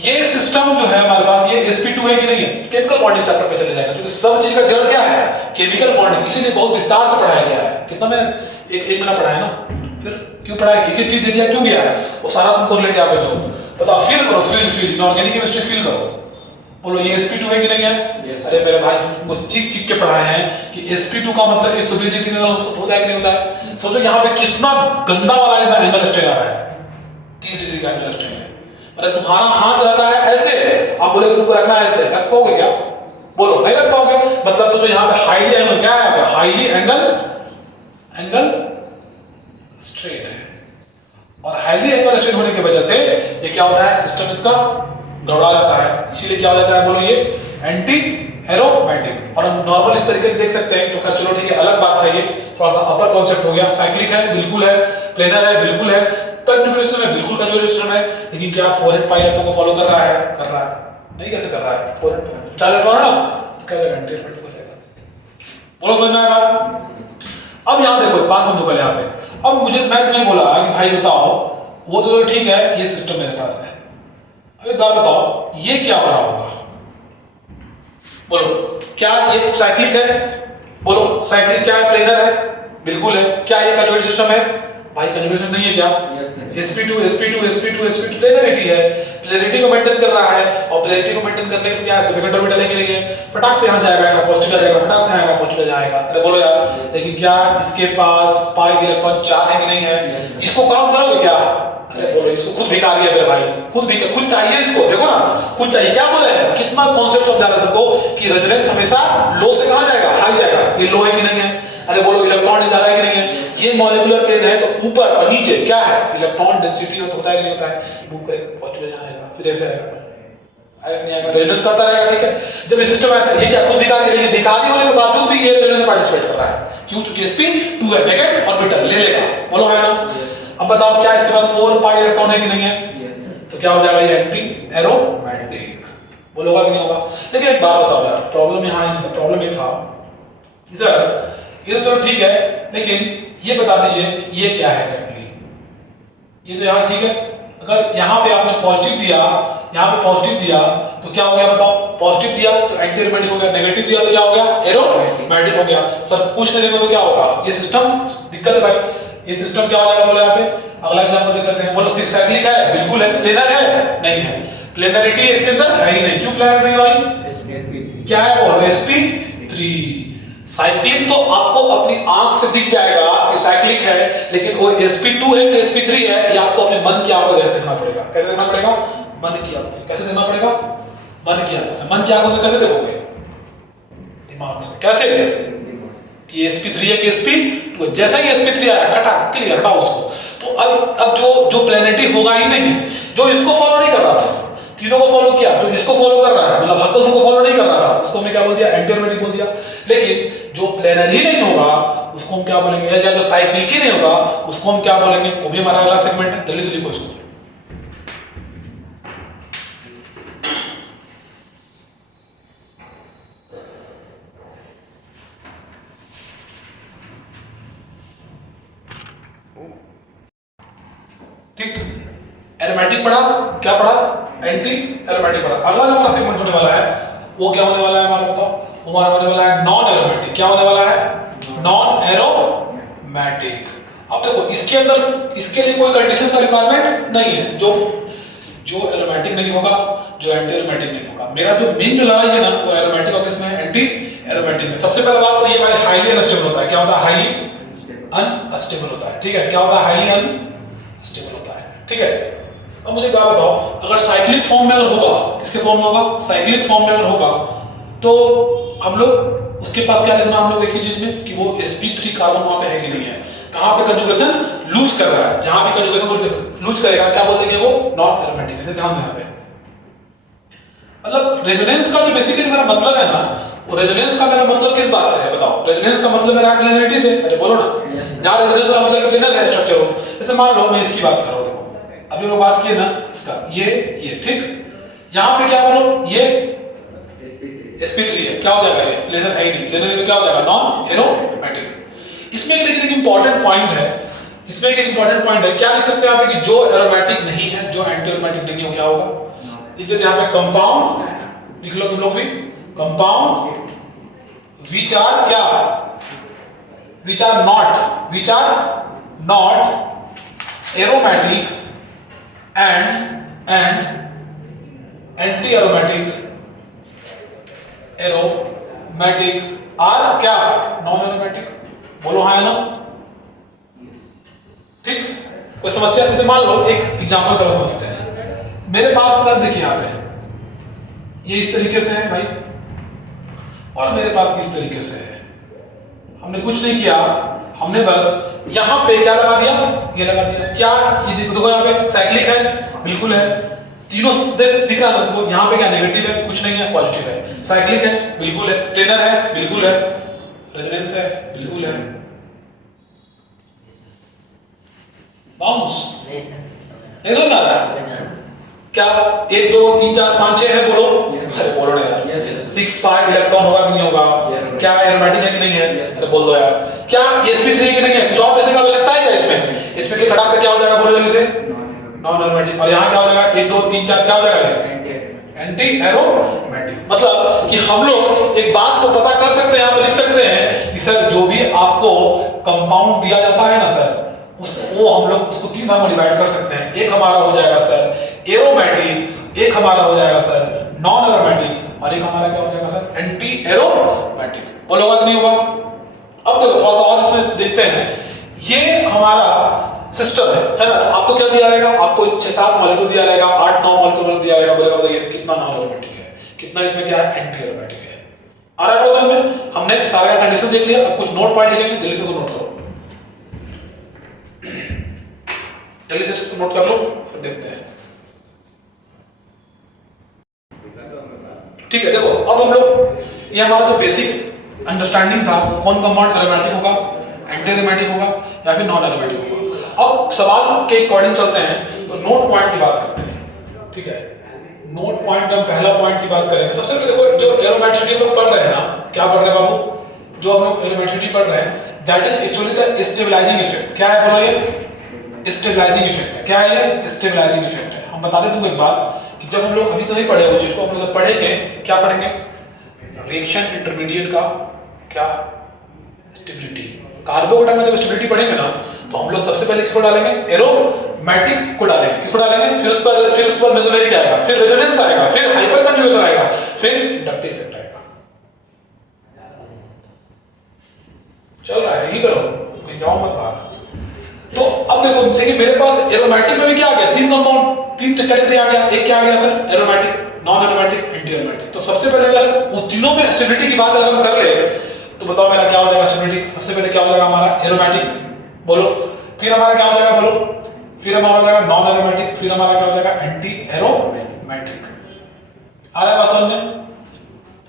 ये सिस्टम जो है हमारे पास, ये sp2 है कि नहीं है, केमिकल बॉन्डिंग चैप्टर पे चले जाएगा, क्योंकि सब चीज का जड़ क्या है, केमिकल बॉन्डिंग, इसीलिए बहुत विस्तार से पढ़ाया गया है। कितना मैंने एक महीना पढ़ाया ना, फिर क्यों पढ़ाया, एक चीज दे दिया क्यों गया है, वो सारा तुमको रिलेट यहाँ पे करो। बताओ फील करो, फील इनऑर्गेनिक केमिस्ट्री फील करो, बोलो ये sp2 है कि नहीं है? yes, अरे मेरे भाई वो चीख के पढ़ाए हैं कि sp2 का मतलब 120 डिग्री होता है कि नहीं होता है? सोचो यहाँ पे कितना गंदा वाला एंगल स्ट्रेन आ रहा है, 30 डिग्री का एंगल स्ट्रेन है। मतलब तुम्हारा हाथ रहता है ऐसे, आप बोलेगे तुमको रखना है ऐसे, रख पाओगे क्या? बोलो नहीं रख पाओगे। मतलब सोचो यहाँ पे हाईली एंगल क्या है, हाईली एंगल स्ट्रेन है, और हाईली एंगल स्ट्रेन होने की वजह से ये क्या होता है, सिस्टम इसका गड़बड़ा जाता है, इसीलिए क्या हो जाता है, बोलो ये एंटी एरोमेटिक। और हम नॉर्मल इस तरीके से देख सकते हैं, तो खैर चलो ठीक है, अलग बात था ये, थोड़ा सा अपर कॉन्सेप्ट हो गया। साइक्लिक है बिल्कुल है, प्लेनर है बिल्कुल है, कन्फिगरेशन है बिल्कुल कन्फिगरेशन है, लेकिन क्या 4 पाई इलेक्ट्रॉन को फॉलो कर रहा है? कर रहा है नहीं, कैसे कर रहा है? 4 चार इलेक्ट्रॉन है ना, तो क्या करेगा, एंटी एरोमेटिक हो जाएगा। बोलो समझ में आया बात? अब यहां देखो, बात समझो पहले यहां पे। अब मैं तुम्हें बोला कि भाई बताओ, वो तो ठीक है, ये सिस्टम मेरे पास है, अब एक बात बताओ, ये क्या हो रहा होगा? बोलो क्या ये साइक्लिक है? बोलो साइक्लिक क्या है, प्लेनर है? बिल्कुल है। क्या ये कन्वर्ट सिस्टम है? भाई कन्वर्जन नहीं है क्या? sp2 प्लेनरिटी है, प्लेनरिटी को मेंटेन कर रहा है, और प्लेनरिटी को मेंटेन करने के क्या है, वेक्टर ऑर्बिटल है कि नहीं है? फटाक से यहां जाएगा, यहां पॉजिटिव आ जाएगा, फटाक से आएगा, पॉजिटिव जाएगा। अरे बोलो यार, लेकिन क्या इसके पास पाई इलेक्ट्रॉन चार्ज है कि नहीं है? इसको काउंट करोगे क्या? अरे बोलो, इसको खुद भिखारी है मेरे भाई, खुद चाहिए इसको, देखो ना, खुद चाहिए। क्या बोले हैं, कितना कॉन्सेप्ट समझा रहा है तुमको कि रेजोनेंस हमेशा लो से कहां जाएगा, हाई जाएगा। ये लो है कि नहीं है? अरे बोलो इलेक्ट्रॉन ज्यादा है कि नहीं है? ये मॉलिक्यूलर प्लेन है, तो ऊपर और नीचे क्या है, इलेक्ट्रॉन डेंसिटी होता है कि नहीं होता है? मूव करेगा, पॉजिटिव यहां आएगा, फिर ऐसे आएगा, नहीं आएगा, रेजोनेंस करता रहेगा। ठीक है, जब ये सिस्टम ऐसा, ये क्या खुद भिखारी, लेकिन भिखारी होने के बावजूद भी ये रेजोनेंस में पार्टिसिपेट कर रहा है, क्यों? चूंकि sp2 है, नेगेटिव ऑर्बिटल ले लेगा। बोलो है ना? अब बताओ क्या इसके पास 4 पाई इलेक्ट्रॉन है कि नहीं है? तो क्या हो जाएगा, ये एंटी एरोमेटिक। बोलो होगा कि नहीं होगा? लेकिन एक बात बताओ यार, प्रॉब्लम यहाँ नहीं था, प्रॉब्लम ये था सर, ये तो ठीक है, लेकिन ये बता दीजिए ये क्या है एक्चुअली? ये तो यहाँ ठीक है, अगर यहाँ पे आपने पॉजिटिव दिया, यहाँ पे पॉजिटिव दिया, तो क्या हो गया बताओ? पॉजिटिव दिया तो एंटी एरोमेटिक हो गया, नेगेटिव दिया तो क्या हो गया, एरोमेटिक हो गया। सर कुछ नहीं देंगे तो क्या होगा? ये सिस्टम दिक्कत है भाई, ये सिस्टम क्या हो जाएगा? बोलो यहाँ पे अगला एग्जांपल देख लेते हैं। बोलो साइक्लिक है? बिल्कुल है। प्लेनर है? नहीं है। प्लेनरिटी इसके अंदर है ही नहीं। क्यों प्लेनर नहीं भाई? क्या है? बोलो sp3। साइक्लिक तो आपको अपनी आंख से दिख जाएगा कि साइक्लिक है, लेकिन वो sp2 है कि sp3 है, ये आपको अपने मन की आंखों से देखना पड़ेगा। कैसे देखना पड़ेगा? मन की आंखों से। कैसे देखना पड़ेगा? मन की आंखों से। मन की आंखों से कैसे देखोगे? दिमाग से। कैसे? कि sp3 है कि sp2। जैसा ही sp3 आया, हटा, क्लियर, हटाओ उसको। तो अब जो प्लेनेटी होगा ही नहीं, जो इसको फॉलो नहीं कर रहा था, तीनों को फॉलो किया, जो इसको फॉलो कर रहा है, मतलब हब्बल को फॉलो नहीं कर रहा था, उसको हमने क्या बोल दिया? एंटी एरोमेटिक बोल दिया। लेकिन जो प्लेनर ही नहीं होगा, उसको हम क्या बोलेंगे? या जो साइक्लिक ही नहीं होगा, उसको हम क्या बोलेंगे? वो भी हमारा अगला सेगमेंट है, जल्दी से लिखो इसको। ठीक, एरोमेटिक पढ़ा, क्या पढ़ा? एंटी एरोमेटिक पढ़ा। अगला जो हमारा सेगमेंट होने वाला है वो क्या होने वाला है हमारा, बताओ? हमारा होने वाला है नॉन एरोमेटिक। क्या होने वाला है? Non aromatic. अब देखो इसके अंदर, इसके लिए कोई कंडीशंस का रिक्वायरमेंट नहीं है, जो एरोमेटिक नहीं होगा, जो एंटी एरोमेटिक नहीं होगा। मेरा जो मेन जो लड़ाई है ना, वो एरोमेटिक और किसमें? एंटी एरोमेटिक में। सबसे पहला बात तो ये भाई हाईली अनस्टेबल होता है। क्या होता है? हाईली अनस्टेबल होता है। ठीक है, क्या होता है? हाईली अनस्टेबल होता है। ठीक है, अब मुझे क्या बताओ, अगर साइक्लिक फॉर्म में अगर होगा, किसके फॉर्म में होगा? साइक्लिक फॉर्म में अगर होगा, तो हम लोग उसके पास क्या देखना, हम लोग एक ही चीज में कि वो sp3 कार्बन वहां पे है कि नहीं है। कहां पे कंजुगेशन लूज कर रहा है, जहां भी कंजुगेशन लूज करेगा क्या बोल देंगे? वो नॉन एरोमेटिक। इसे ध्यान देना पे, मतलब रेजोनेंस का जो बेसिकली मेरा मतलब है ना, वो रेजोनेंस का मेरा मतलब किस बात से है बताओ? रेजोनेंस का मतलब मेरा प्लेनरिटी से। अरे बोलो ना, जहां रेजोनेंस का मतलब प्लेनर है स्ट्रक्चर हो। जैसे मान लो मैं इसकी बात कर रहा हूं, देखो अभी लोग बात किए ना इसका, ये ठीक, यहां पे क्या बोलो? ये sp3 है। क्या हो जाएगा? ये प्लेनर है ही नहीं, प्लेनर है तो क्या हो जाएगा? Non aromatic. इसमें लेकिन एक इंपॉर्टेंट पॉइंट है, इसमें एक इंपॉर्टेंट पॉइंट है। क्या लिख सकते हैं आप कि जो एरोमेटिक नहीं है, जो एंटी एरोमेटिक नहीं हो, क्या होगा? लिख देते यहां पे कंपाउंड, लिख लो तुम लोग भी, कंपाउंड व्हिच आर क्या? Which are not aromatic and and anti aromatic are क्या नॉन एरोमेटिक। बोलो हाँ है ना, ठीक। कोई समस्या? जैसे मान लो एक एग्जांपल तरह समझते हैं, मेरे पास सर देखिए यहाँ पे ये इस तरीके से है भाई, और मेरे पास इस तरीके से है। हमने कुछ नहीं किया, हमने बस यहाँ पे क्या लगा दिया, ये लगा दिया। क्या ये देखो यहाँ पे साइक्लिक है, बिल्कुल है। तीनों दिख रहा है तो यहाँ पे क्या नेगेटिव है, कुछ नहीं है, पॉजिटिव है। साइक्लिक है, बिल्कुल है। प्लेनर है, बिल्कुल है। रेजोनेंस है, बिल्कुल है। बाउंस नहीं समझ आ रहा है क्या? 1 2 3 4 5 6 है, बोलो। अरे बोलो ना यार। 6 5 इलेक्ट्रॉन होगा कि नहीं होगा? क्या एरोमेटिक है कि नहीं है? अरे बोल दो यार। क्या sp3 कि नहीं है? कुछ और देने की आवश्यकता है क्या इसमें? sp3 खटाक से क्या हो जाएगा, बोलो जल्दी से। Non aromatic. और यहाँ क्या हो जाएगा? 1 2 3 4 क्या हो जाएगा? Anti aromatic. मतलब कि हम लोग एक बात को पता कर सकते हैं, आप लिख सकते हैं कि सर जो भी आपको कंपाउंड दिया जाता है ना सर, वो हम लोग उसको 3 भाग में डिवाइड कर सकते हैं। एक हमारा हो जाएगा सर एरोमेटिक, एक हमारा हो जाएगा सर नॉन एरोमेटिक, और एक हमारा क्या हो जाएगा सर एंटी एरोमेटिक। बोलोगा कि नहीं होगा? अब देखो थोड़ा सा और इसमें देखते हैं। ये हमारा सिस्टम है ना? तो आपको क्या दिया रहेगा? आपको 6-7 मॉलिक्यूल दिया रहेगा, 8-9 मॉलिक्यूल दिया रहेगा। बोलेगा बताइए कितना नॉन एरोमेटिक है, कितना इसमें क्या है एंटी एरोमेटिक है। आ रहा है समझ में? हमने सारा कंडीशन देख लिया। अब कुछ नोट पॉइंट लिखेंगे, जल्दी से तो नोट करो, जल्दी से नोट कर लो, फिर देखते हैं। ठीक है, देखो अब हम लोग, ये हमारा तो बेसिक अंडरस्टैंडिंग था कौन कंपाउंड एरोमेटिक होगा, एंटी एरोमेटिक होगा या फिर नॉन एरोमेटिक होगा। अब सवाल के अकॉर्डिंग चलते हैं, तो नोट पॉइंट की बात करते हैं। ठीक है, नोट पॉइंट हम पहला पॉइंट की बात करेंगे। सबसे पहले देखो जो एरोमेटिसिटी हम लोग पढ़ रहे हैं ना, क्या पढ़ रहे हैं बाबू? जो हम लोग एरोमेटिसिटी पढ़ रहे हैं, that is actually the stabilising effect. क्या है बोलो? ये स्टेबलाइजिंग इफेक्ट है। क्या है ये? स्टेबलाइजिंग इफेक्ट है। हम बता दें तुमको एक बात कि जब हम लोग अभी तो नहीं पढ़े वो चीज को, हम लोग पढ़ेंगे, क्या पढ़ेंगे? रिएक्शन इंटरमीडिएट का क्या स्टेबिलिटी। कार्बोकेटाइन में जब स्टेबिलिटी पढ़ेंगे ना, तो हम लोग सबसे पहले किसको डालेंगे? एरोमेटिक को डालेंगे। किसको डालेंगे? फिर उस पर मेसोमेरिक आएगा, फिर रेजोनेंस आएगा, फिर हाइपर कंजुगेशन आएगा, फिर इंडक्टिव इफेक्ट आएगा। चल रहा है, यही करो, कहीं जाओ मत बाहर। तो अब देखो, लेकिन मेरे पास एरोमेटिक में भी क्या आ गया? 3 कंपाउंड, 3 कैटेगरी आ गया। एक क्या आ गया sir? Aromatic, non aromatic, anti aromatic. तो सबसे पहले अगर उस तीनों में स्टेबिलिटी की बात अगर हम कर ले, तो बताओ मेरा क्या हो जाएगा स्टेबिलिटी? सबसे पहले क्या हो जाएगा हमारा? एरोमेटिक, बोलो। फिर हमारा क्या हो जाएगा, बोलो? फिर हमारा हो जाएगा नॉन एरोमेटिक, फिर हमारा क्या हो जाएगा? Anti aromatic. आ रहा है बात समझ में?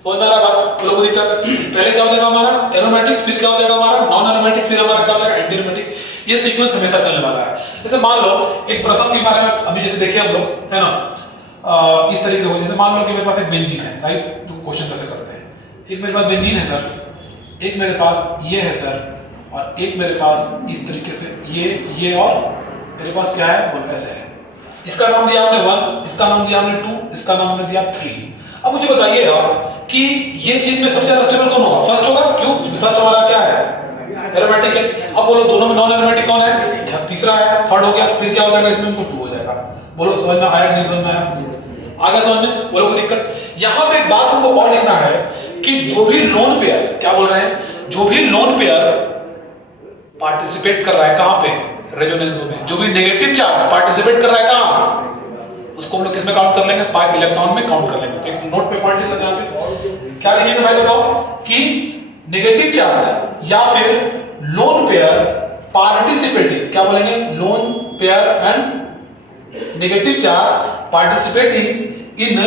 समझ में आ रहा बात? बोलो कोई दिक्कत? पहले क्या हो जाएगा हमारा? एरोमेटिक, फिर क्या हो जाएगा हमारा? नॉन एरोमेटिक, फिर हमारा क्या हो जाएगा? Anti aromatic. ये सीक्वेंस हमेशा चलने वाला है। जैसे मान लो एक प्रश्न के बारे में अभी जैसे देखिए हम लोग, है ना, इस तरीके से हो। जैसे मान लो कि मेरे पास एक बेंजीन है, राइट? तो क्वेश्चन कैसे करते हैं? एक मेरे पास बेंजीन है सर, एक मेरे पास ये है सर, और एक मेरे पास इस तरीके से ये और मेरे पास क्या है, बोलो ऐसे है। इसका नाम दिया हमने 1, इसका नाम दिया हमने 2, इसका नाम हमने दिया 3। अब मुझे बताइए आप कि ये चीज में सबसे ज्यादा स्टेबल कौन होगा? फर्स्ट होगा। क्यों? फर्स्ट हमारा क्या है? एरोमेटिक है। अब बोलो दोनों में नॉन एरोमेटिक कौन है? तीसरा है, थर्ड हो गया। फिर क्या हो जाएगा इसमें? 2 हो जाएगा। बोलो समझ में आया कि नहीं समझ में आया? आगे समझ में? बोलो कोई दिक्कत? यहाँ पे एक बात हमको और लिखना है कि जो भी लोन पेयर, क्या बोल रहे हैं? जो भी लोन पेयर पार्टिसिपेट कर रहा है कहां पे? रेजोनेंस में। जो भी नेगेटिव चार्ज पार्टिसिपेट कर रहा है कहां? उसको हम लोग किस में काउंट कर लेंगे? पाई इलेक्ट्रॉन में काउंट कर लेंगे। तो एक नोट पे पॉइंट लिख लेते हैं यहाँ पे। क्या लिखेंगे भाई बताओ? कि नेगेटिव चार्ज या फिर लोन पेयर पार्टिसिपेटिंग, क्या बोलेंगे? Lone pair and negative charge participating in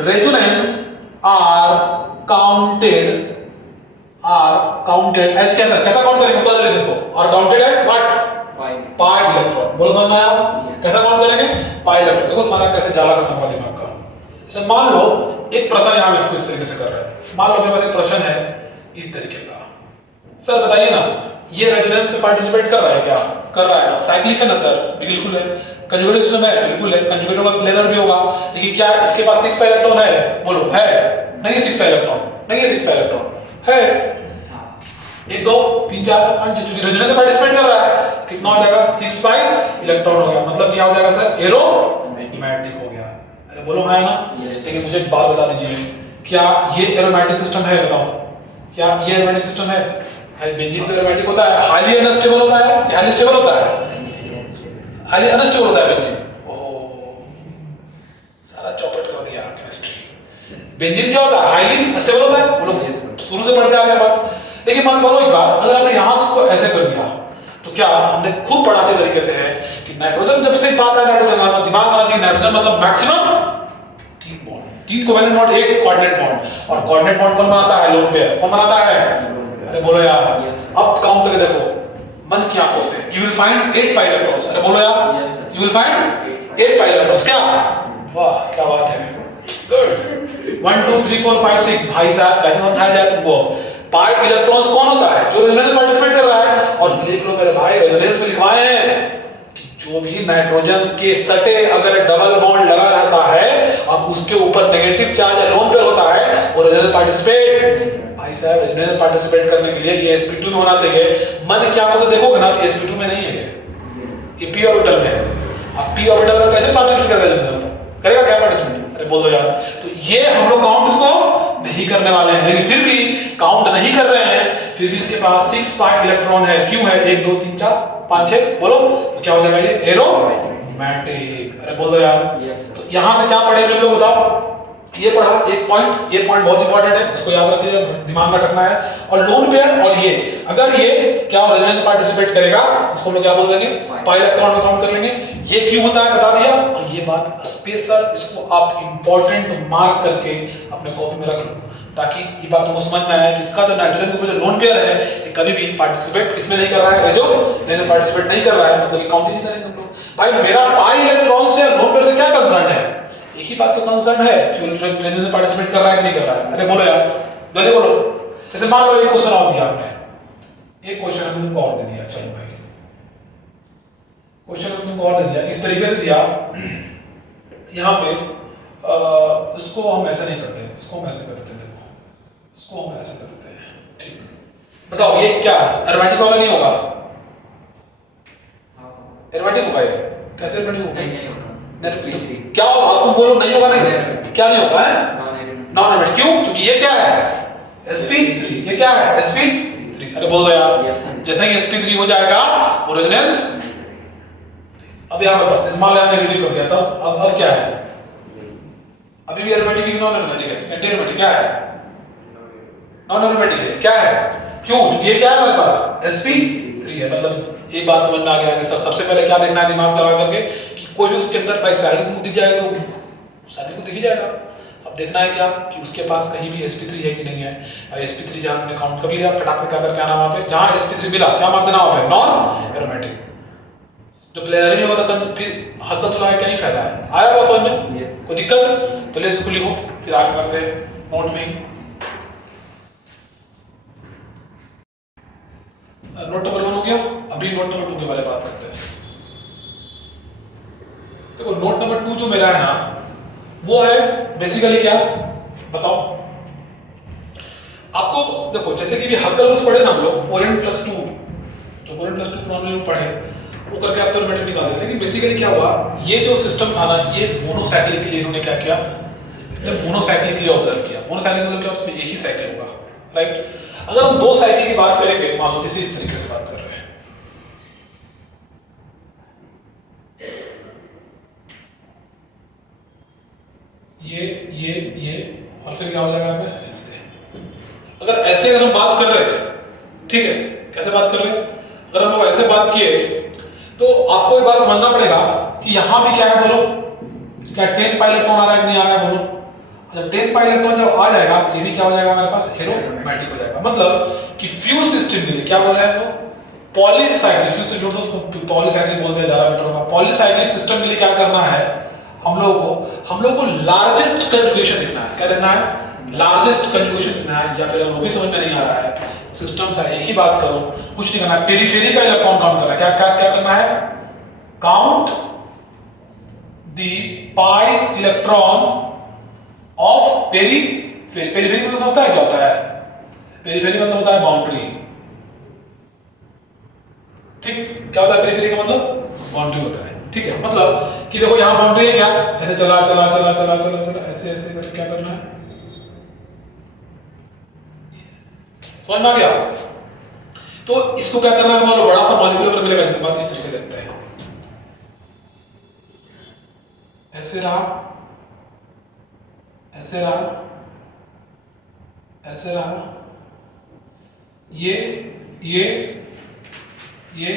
resonance are counted as कैसा काउंट करेंगे? बता दो इसको। और counted as what? Pi electron. बोलो समझ में आया? कैसा काउंट करेंगे? Pi electron. देखो तुम्हारा कैसे जाला खत्म हुआ दिमाग का। जैसे मान लो एक प्रश्न यहां इसको इस तरीके से कर रहे हैं। मान लो मेरे पास एक प्रश्न है इस तरीके का, सर बताइए ना, ये रेजोनेंस में पार्टिसिपेट कर रहा है क्या? कर रहा है ना? साइक्लिक है ना सर? बिल्कुल है। कंजुगेटेड सिस्टम है? बिल्कुल है। कंजुगेटेड मतलब प्लेनर भी होगा। लेकिन क्या इसके पास 6 इलेक्ट्रॉन है? बोलो है? नहीं है 6 इलेक्ट्रॉन, नहीं है 6 इलेक्ट्रॉन है। 1 2 3 4 5 6, चूंकि रेजोनेंस में पार्टिसिपेट कर रहा है, कितना हो जाएगा? 6 इलेक्ट्रॉन हो गया। मतलब क्या हो जाएगा सर? एरोमेटिक हो गया। अरे बोलो हाँ है ना। लेकिन मुझे एक बात बता दीजिए, क्या ये एरोमेटिक सिस्टम है? बताओ, क्या ये एरोमेटिक सिस्टम है? बेंजीन तो एरोमेटिक होता है, हाईली अनस्टेबल होता है, हाईली स्टेबल होता है, हाईली अनस्टेबल होता है बेंजीन। सारा चौपट कर दिया केमिस्ट्री। बेंजीन क्या होता है? हाईली अनस्टेबल होता है। बोलो शुरू से पढ़ते आ गए बात। लेकिन मान बोलो एक बार, अगर हमने यहाँ इसको ऐसे कर दिया तो क्या हमने खूब पढ़ा अच्छे तरीके से है कि नाइट्रोजन जब से बात है नाइट्रोजन, दिमाग में आना नाइट्रोजन मतलब maximum 3 bond, 3 covalent bond, 1 coordinate bond. और कोऑर्डिनेट बॉन्ड कौन बनाता है? Lone pair. कौन बनाता है? अरे बोलो यार, अब काउंट करके देखो मन की आंखों से। You will find 8 pi electrons. अरे बोलो यार, you will find 8 pi electrons. क्या वाह, क्या बात है, गुड। 1 2 3 4 5 6। भाई साहब कैसे समझाया जाए तुमको? पाई इलेक्ट्रॉन्स कौन होता है? जो रेजोनेंस में पार्टिसिपेट कर रहा है। और लिख लो मेरे भाई, रेजोनेंस में लिखवाए हैं कि जो भी नाइट्रोजन के सटे अगर डबल बॉन्ड लगा रहता है और उसके ऊपर नेगेटिव चार्ज या लोन पेयर होता है, वो रेजोनेंस पार्टिसिपेट। भाई साहब रेजोनेंस पार्टिसिपेट करने के लिए ये sp2 में होना चाहिए। मन क्या आप उसे देखोगे ना तो sp2 में नहीं है, ये p ऑर्बिटल में है। अब p ऑर्बिटल में कैसे पार्टिसिपेट करेगा? करेगा क्या पार्टिसिपेट? अरे बोल दो यार। तो ये हम लोग काउंट इसको नहीं करने वाले हैं, लेकिन फिर भी काउंट नहीं कर रहे हैं, फिर भी इसके पास 6 पाई इलेक्ट्रॉन है। क्यों है? 1 2 3 4 5 6। बोलो तो क्या हो जाएगा ये? एरोमेटिक। अरे बोल दो यार। तो यहां से क्या पढ़े हम लोग बताओ? ये पढ़ा एक पॉइंट, ये पॉइंट बहुत इंपॉर्टेंट है, इसको याद रखिए, दिमाग में रखना है। और लोन पेयर और ये अगर ये क्या रेजोनेंस पार्टिसिपेट करेगा उसको हम लोग क्या बोल देंगे? पाई इलेक्ट्रॉन में काउंट कर लेंगे। ये क्यों होता है बता दिया। और ये बात स्पेशल, इसको आप इंपॉर्टेंट मार्क करके अपने कॉपी में रख लो, ताकि ये बात तुमको समझ में आए कि इसका जो नाइट्रोजन के ऊपर जो लोन पेयर है ये कभी भी पार्टिसिपेट किसमें नहीं कर रहा है, रेजोनेंस पार्टिसिपेट नहीं कर रहा है, मतलब काउंट ही नहीं करेंगे हम लोग। भाई मेरा पाई इलेक्ट्रॉन से लोन पेयर से क्या कंसर्न है? एक ही बात तो कंसर्न है कि रेजोनेंस में पार्टिसिपेट कर रहा है कि नहीं कर रहा है। अरे बोलो यार, जल्दी बोलो। जैसे मान लो एक क्वेश्चन और दिया आपने, एक क्वेश्चन हमने तुमको और दे दिया, चलो भाई क्वेश्चन हमने तुमको और दे दिया, इस तरीके से दिया। यहाँ पे इसको हम ऐसे नहीं करते, इसको हम ऐसे करते हैं, देखो इसको हम ऐसे करते हैं, ठीक। बताओ ये क्या है? एरोमेटिक होगा नहीं होगा? एरोमेटिक होगा ये? कैसे एरोमेटिक होगा? नहीं होगा। क्या होगा? तुम बोलो नहीं होगा। नहीं क्या नहीं होगा? है नॉन एरोमेटिक। क्यों? क्योंकि ये क्या है? sp3। ये क्या है? sp3। अरे बोल दो यार। जैसे ही sp3 हो जाएगा वो रेजोनेंस। अब यहां बताओ, मान लो नेगेटिव कर दिया, तब अब क्या है? अभी भी एरोमेटिक है, नॉन एरोमेटिक है? Anti aromatic. क्या है? नॉन एरोमेटिक है। क्या है? क्यों? ये क्या है हमारे पास? sp3 है। मतलब एक बात समझ में आ गया कि सर सबसे पहले क्या देखना है दिमाग लगा करके कि कोई भी उसके अंदर भाई साइड को दिख जाएगा, तो साइड को दिख ही जाएगा। अब देखना है क्या कि उसके पास कहीं भी sp3 है कि नहीं है। sp3 जहां हमने काउंट कर लिया, कटा के क्या करके आना वहां पे, जहां sp3 मिला क्या मार देना वहां पे? Non aromatic. जो प्लेनरी नहीं होगा तो फिर हद चलाया क्या ही फायदा है? आया बात समझ में? कोई दिक्कत? तो ले इसको लिखो, फिर आगे करते हैं नोट में। नोट नंबर 1 हो गया। अभी नोट नंबर 2 के बारे में बात करते हैं। देखो नोट नंबर 2 जो मेरा है ना, वो है बेसिकली क्या बताओ आपको। देखो जैसे कि भी हक्कल रूल्स पढ़े ना हम लोग, 4n+2, तो 4n+2 प्रॉब्लम पढ़े, वो करके आप तो मैटर निकाल देंगे। लेकिन बेसिकली क्या हुआ, ये जो सिस्टम था ना, ये मोनोसाइक्लिक के लिए इन्होंने क्या किया, इसने मोनोसाइक्लिक के लिए ऑब्जर्व किया। मोनोसाइक्लिक मतलब क्या, उसमें एक ही साइकिल होगा, राइट। अगर हम 2 साइकिल की बात करेंगे, मान लो इस तरीके से बात कर रहे हैं, ये और फिर क्या हो जाएगा यहाँ पे ऐसे। अगर ऐसे अगर हम बात कर रहे हैं, ठीक है, कैसे बात कर रहे हैं, अगर हम लोग ऐसे बात किए तो आपको एक बात समझना पड़ेगा कि यहाँ भी क्या है बोलो, क्या 10 पाई इलेक्ट्रॉन आ रहा है कि नहीं आ रहा है बोलो। जब 10 पाई इलेक्ट्रॉन जब आ जाएगा तो ये भी क्या हो जाएगा हमारे पास, एरोमेटिक हो जाएगा। मतलब कि फ्यूज सिस्टम के लिए क्या बोल रहे हैं हम लोग, पॉलीसाइक्लिक। फ्यूज से जोड़ दो उसको, पॉलीसाइक्लिक बोलते हैं, ज्यादा बेटर होगा। पॉलीसाइक्लिक सिस्टम के लिए क्या करना है हम लोग को लार्जेस्ट कंजुगेशन देखना है। क्या देखना है, लार्जेस्ट कंजुगेशन देखना है। या फिर वो भी समझ में नहीं आ रहा है, सिस्टम से एक ही बात करो, कुछ नहीं करना है, पेरिफेरी का इलेक्ट्रॉन काउंट करना है। क्या क्या क्या करना है, count the pi electron of periphery. Periphery मतलब समझता है क्या होता है, पेरीफेरी मतलब होता है बाउंड्री, ठीक। क्या होता है पेरीफेरी का मतलब, बाउंड्री होता है। ठीक है, मतलब कि देखो यहाँ बाउंड्री है क्या, ऐसे चला चला चला चला चला चला ऐसे ऐसे करके क्या करना है, समझ में आ गया। तो इसको क्या करना है, मान लो बड़ा सा मॉलिक्यूल अगर मिलेगा, जैसे इस तरीके देखते हैं, ऐसे रहा, ऐसे रहा, ऐसे रहा, ये ये ये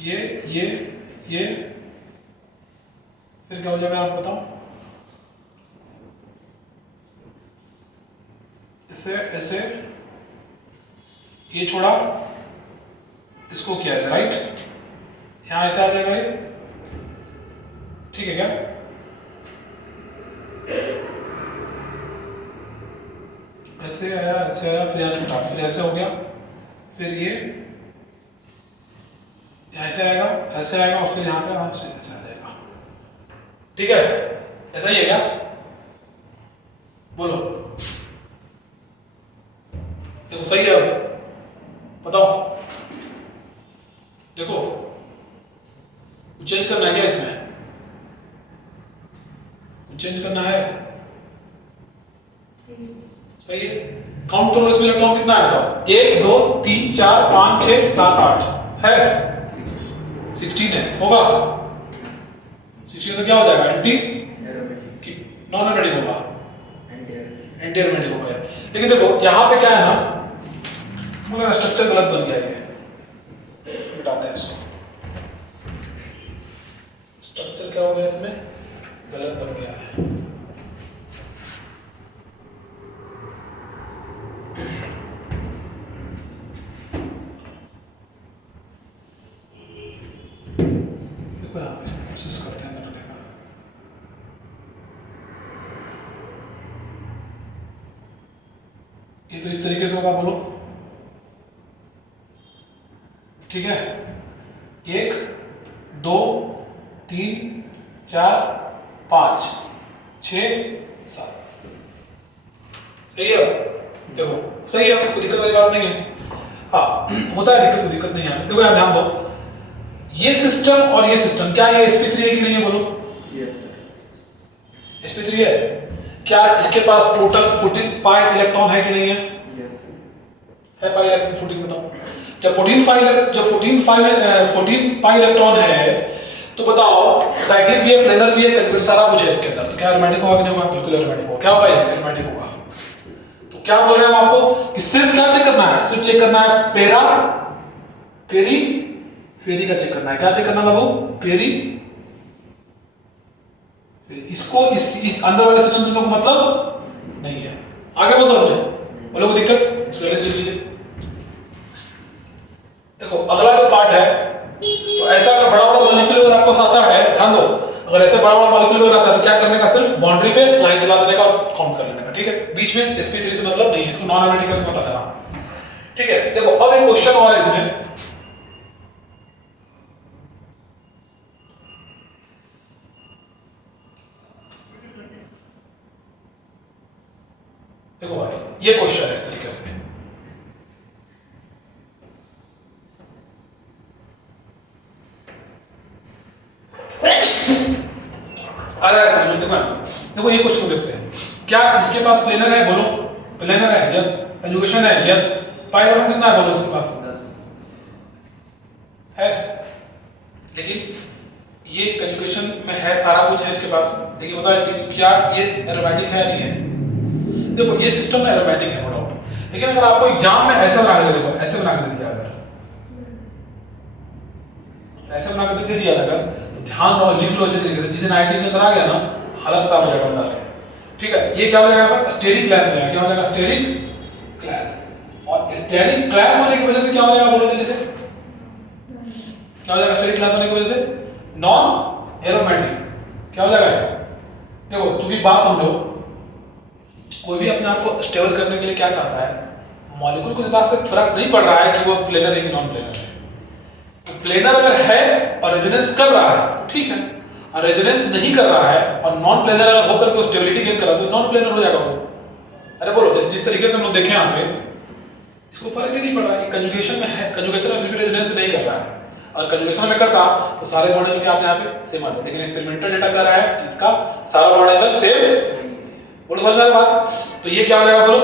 ये ये ये, फिर क्या हो जाएगा आप बताओ, ऐसे ऐसे, ये छोड़ा, इसको किया ऐसे, राइट, यहां ऐसे आ जाएगा ये, ठीक है क्या, ऐसे आया, फिर यहाँ छूटा, फिर ऐसे हो गया, फिर ये ऐसे आएगा, ऐसे आएगा, और फिर यहाँ पे आपसे ऐसे आ जाएगा, ठीक है, ऐसा ही है क्या, बोलो, देखो सही है, अब बताओ, देखो कुछ चेंज करना है क्या इसमें, कुछ चेंज करना है, सही है, काउंट करो इसमें इलेक्ट्रॉन कितना है बताओ, 1 2 3 4 5 6 7 8 है, 16 है, होगा 16, तो क्या हो जाएगा, एंटी नॉन एरोमेटिक होगा, एंटी एरोमेटिक होगा। लेकिन देखो यहाँ पे क्या है ना, मेरा स्ट्रक्चर गलत बन गया है, मिटाते हैं इसको, स्ट्रक्चर क्या हो गया इसमें, गलत बन गया है, देखो यहाँ पे कोशिश करते हैं बनाने का, ये तो इस तरीके से होगा, बोलो, ठीक है, 1 2 3 4 5 6 7, सही है, देखो सही है, कोई दिक्कत वाली बात नहीं है, हाँ होता है दिक्कत, दिक्कत नहीं है, देखो यहाँ ध्यान दो, ये सिस्टम और ये सिस्टम, क्या ये sp3 है कि नहीं है, बोलो, yes, sp3 है, क्या इसके पास टोटल 14 पाई इलेक्ट्रॉन है कि नहीं है, yes, है पाई इलेक्ट्रॉन 14, बताओ, जब 14 पाई इलेक्ट्रॉन है, तो बताओ साइक्लिक भी है, प्लेनर भी है, कन्वर्ट सारा कुछ है इसके अंदर, तो क्या एरोमेटिक होगा कि नहीं होगा, बिल्कुल एरोमेटिक होगा, क्या होगा, ये एरोमेटिक होगा। तो क्या बोल रहे हैं हम आपको कि सिर्फ क्या चेक करना है, सिर्फ चेक करना है पेरा पेरी फेरी का चेक करना है, क्या चेक करना है बाबू, पेरी, इसको इस अंदर वाले सिस्टम से लोग मतलब नहीं है, आगे बढ़ो हमने, बोलो कोई दिक्कत, इसको लिख लीजिए। देखो अगला जो पार्ट है, तो ऐसा अगर बड़ा बड़ा मॉलिक्यूल अगर आपको आता है, ध्यान दो, अगर ऐसे बड़ा बड़ा मॉलिक्यूल अगर आता है तो क्या करने का, सिर्फ बाउंड्री पे लाइन चला देने का और काउंट कर लेने का, ठीक है, बीच में sp3 से मतलब नहीं है, इसको नॉन एरोमेटिक करके बता देना, ठीक है। देखो अब एक क्वेश्चन और है इसमें, देखो भाई ये क्वेश्चन है इस तरीके से, देखो ये क्वेश्चन देखते हैं, क्या इसके पास प्लेनर है, बोलो, प्लेनर है, यस, कंजुगेशन है, यस, पाई इलेक्ट्रॉन कितना है, बोलो इसके पास, 10 है, लेकिन ये कंजुगेशन में है, सारा कुछ है इसके पास, देखिए बताओ कि क्या ये एरोमेटिक है नहीं है, देखो ये सिस्टम में एरोमेटिक है नो डाउट, लेकिन अगर आपको एग्जाम में ऐसे बना के देखो, ऐसे बना के दे दिया, अगर ऐसे बना के दे दिया अगर, तो ध्यान रहो, लिख लो अच्छे तरीके से, जिस आईटी के अंदर आ गया ना, हालत खराब हो जाएगा बता, ठीक है, ये क्या हो जाएगा आपका स्टेरिक क्लास हो जाएगा, क्या हो जाएगा, स्टेरिक क्लास, और स्टेरिक क्लास होने की वजह से क्या हो जाएगा, बोलो जल्दी से, क्या हो जाएगा, स्टेरिक क्लास होने की वजह से नॉन एरोमेटिक, क्या हो जाएगा, देखो चूंकि बात समझो, कोई भी अपने आप को स्टेबल करने के लिए क्या चाहता है, मॉलिक्यूल को इस बात से फर्क नहीं पड़ रहा है कि वो प्लेनर है कि नॉन प्लेनर है, तो प्लेनर अगर है और रेजोनेंस कर रहा है ठीक है, और रेजोनेंस नहीं कर रहा है और नॉन प्लेनर अगर होकर के स्टेबिलिटी गेन कर रहा है तो नॉन प्लेनर हो जाएगा वो, अरे बोलो, जैसे जिस तरीके से हम लोग देखें यहाँ पे, इसको फर्क ही नहीं पड़ रहा है, कंजुगेशन में है, कंजुगेशन में फिर भी रेजोनेंस नहीं कर रहा है, और कंजुगेशन में करता तो सारे बॉन्ड एंगल क्या आते हैं यहाँ पे सेम आते हैं, लेकिन एक्सपेरिमेंटल डेटा कह रहा है कि इसका सारा बॉन्ड एंगल सेम। बोलो समझ में आ रहा बात? तो ये क्या हो जाएगा बोलो,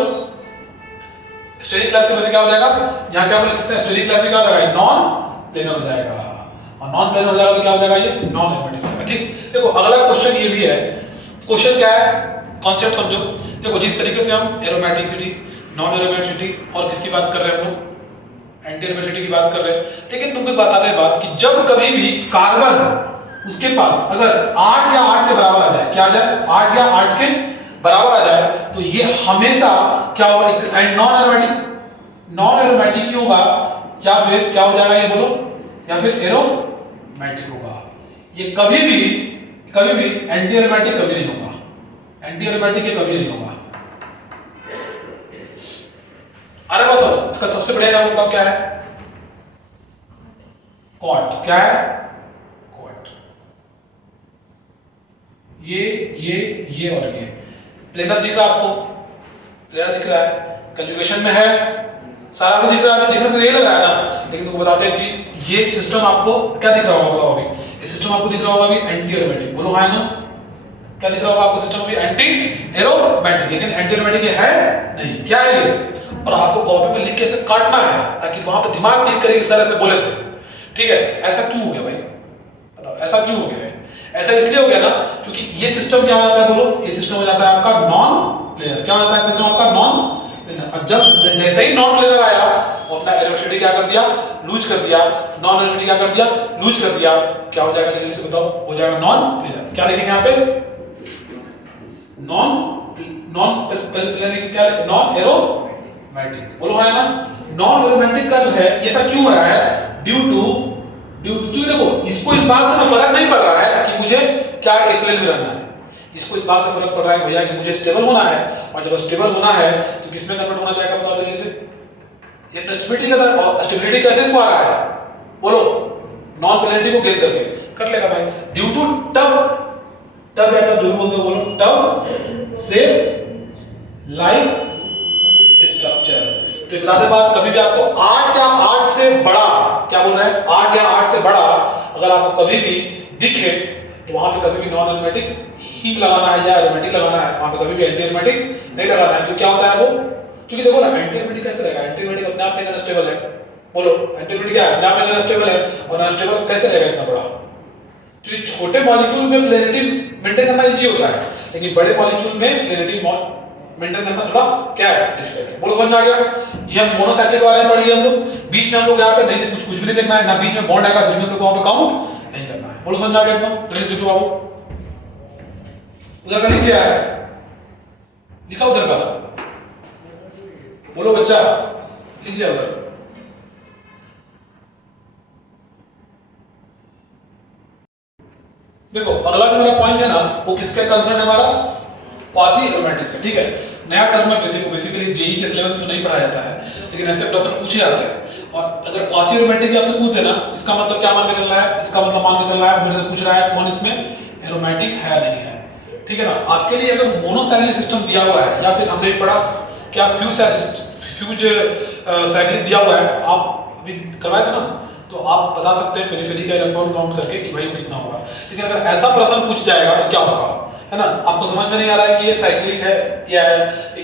स्टेरिक क्लास के वजह से क्या हो जाएगा, यहाँ क्या बोल सकते हैं स्टेरिक क्लास में क्या हो जाएगा, नॉन प्लेनर हो जाएगा, और नॉन प्लेनर हो जाएगा तो क्या हो जाएगा, ये नॉन एरोमेटिक होगा। ठीक, देखो अगला क्वेश्चन ये भी है, क्वेश्चन क्या है, कॉन्सेप्ट समझो। देखो जिस तरीके से हम एरोमेटिसिटी, नॉन एरोमेटिसिटी और किसकी बात कर रहे हैं हम लोग, एंटी एरोमेटिसिटी की बात कर रहे हैं। लेकिन तुमको बताते हैं बात कि जब कभी भी कार्बन उसके पास अगर 8 या 8 के बराबर आ जाए, क्या आ जाए, 8 या 8 के बराबर आ जाए, तो ये हमेशा क्या होगा, एक नॉन एरोमेटिक ही होगा, या फिर क्या हो जाएगा ये बोलो, या फिर एरोमेटिक होगा। ये कभी भी एंटी एरोमेटिक कभी नहीं होगा, एंटी एरोमेटिक ये कभी नहीं होगा। अरे बस इसका सबसे बढ़िया मतलब क्या है, क्वाड, क्या है क्वाड, ये और ये प्लेनर दिख रहा है आपको, प्लेनर दिख रहा है, कंजुगेशन में है, सारा कुछ दिख रहा है, दिखने से ये लग रहा है ना, लेकिन तुमको बताते हैं चीज, ये सिस्टम आपको क्या दिख रहा होगा बताओ अभी, ये सिस्टम आपको दिख रहा होगा अभी एंटी एरोमेटिक, बोलो हाँ ना, क्या दिख रहा होगा आपको सिस्टम अभी एंटी एरोमेटिक, लेकिन एंटी एरोमेटिक ये है नहीं, क्या है ये, और आपको कॉपी में लिख के ऐसे काटना है ताकि वहां पे दिमाग क्लिक करेगी सर ऐसे बोले थे। ठीक है, ऐसा क्यों हो गया भाई बताओ, ऐसा क्यों हो गया है? ऐसा इसलिए हो गया ना क्योंकि ये सिस्टम क्या हो जाता है बोलो, ये सिस्टम हो जाता है आपका नॉन प्लेनर, क्या हो जाता है सिस्टम आपका नॉन प्लेनर, और जब जैसे ही नॉन प्लेनर आया वो अपना एरोमेटिसिटी क्या कर दिया, लूज कर दिया, नॉन एरोमेटिसिटी क्या कर दिया, लूज कर दिया, क्या हो जाएगा जल्दी से बताओ, हो जाएगा नॉन प्लेनर। क्या लिखेंगे यहाँ पे, नॉन प्लेनर, क्या नॉन एरोमेटिक, बोलो है ना। नॉन एरोमेटिक का जो है ये ऐसा क्यों हो रहा है, ड्यू टू देखो इसको इस बात से फर्क नहीं पड़ रहा है कि मुझे क्या एक प्लेन में रहना है, इसको इस बात से फर्क पड़ रहा है भैया कि मुझे स्टेबल होना है, और जब स्टेबल होना है तो किसमें कन्वर्ट होना चाहेगा बताओ जल्दी से, ये स्टेबिलिटी का, और स्टेबिलिटी कैसे इसको आ रहा है बोलो, नॉन प्लेनिटी को गेन करके कर लेगा भाई, ड्यू टू टब या टब जो भी बोलते हो बोलो, टब शेप लाइक स्ट्रक्चर। तो बता दे बात, कभी भी आपको 8 या 8 से बड़ा, क्या बोल रहे हैं 8 या 8 से बड़ा अगर आपको कभी भी दिखे तो वहां पे कभी भी नॉन एरोमेटिक ही लगाना है या एरोमेटिक लगाना है, वहां पे कभी भी एंटी एरोमेटिक नहीं लगाना है। क्योंकि क्या होता है वो, क्योंकि देखो ना एंटी एरोमेटिक कैसे रहेगा, एंटी एरोमेटिक अपने आप में अनस्टेबल है, बोलो एंटी एरोमेटिक क्या है, अपने आप में अनस्टेबल है, और अनस्टेबल कैसे रहेगा इतना बड़ा, क्योंकि छोटे मॉलिक्यूल में प्लेनिटी मेंटेन करना इजी होता है, लेकिन बड़े मॉलिक्यूल में प्लेनिटी मेंटेन करना थोड़ा क्या है डिफिकल्ट है। बोलो समझ में आ गया, ये हम मोनोसाइक्लिक के बारे में पढ़ लिया हम लोग, बीच में हम लोग यहाँ पे नहीं कुछ भी नहीं देखना है ना, बीच में बॉन्ड आएगा फिर भी हम लोग वहां पे काउंट नहीं करना है। बोलो समझ में आ गया एकदम, प्लीज लिखो बाबू, उधर का लिख लिया है, लिखा उधर का, बोलो बच्चा लिख लिया उधर। देखो अगला जो मेरा पॉइंट है ना वो किसके कंसर्न है हमारा, क्वासी एरोमेटिक से। ठीक है, नया टर्म में बेसिकली जेई के सिलेबस में नहीं पढ़ाया जाता है, लेकिन ऐसे प्रश्न पूछे जाते हैं, और अगर क्वासी एरोमेटिक भी आपसे पूछ देना, इसका मतलब क्या मान के चल रहा है, इसका मतलब मान के चल रहा है मेरे से पूछ रहा है कौन इसमें एरोमेटिक है नहीं है। ठीक है ना, आपके लिए अगर मोनोसाइक्लिक सिस्टम दिया हुआ है, या फिर हमने पढ़ा क्या फ्यूज साइक्लिक दिया हुआ है, आप अभी करवाए थे ना, तो आप बता सकते हैं पेरिफेरी का इलेक्ट्रॉन काउंट करके कि भाई वो कितना होगा। लेकिन अगर ऐसा प्रश्न पूछ जाएगा तो क्या होगा, है ना, आपको समझ में नहीं आ रहा है कि ये साइक्लिक है या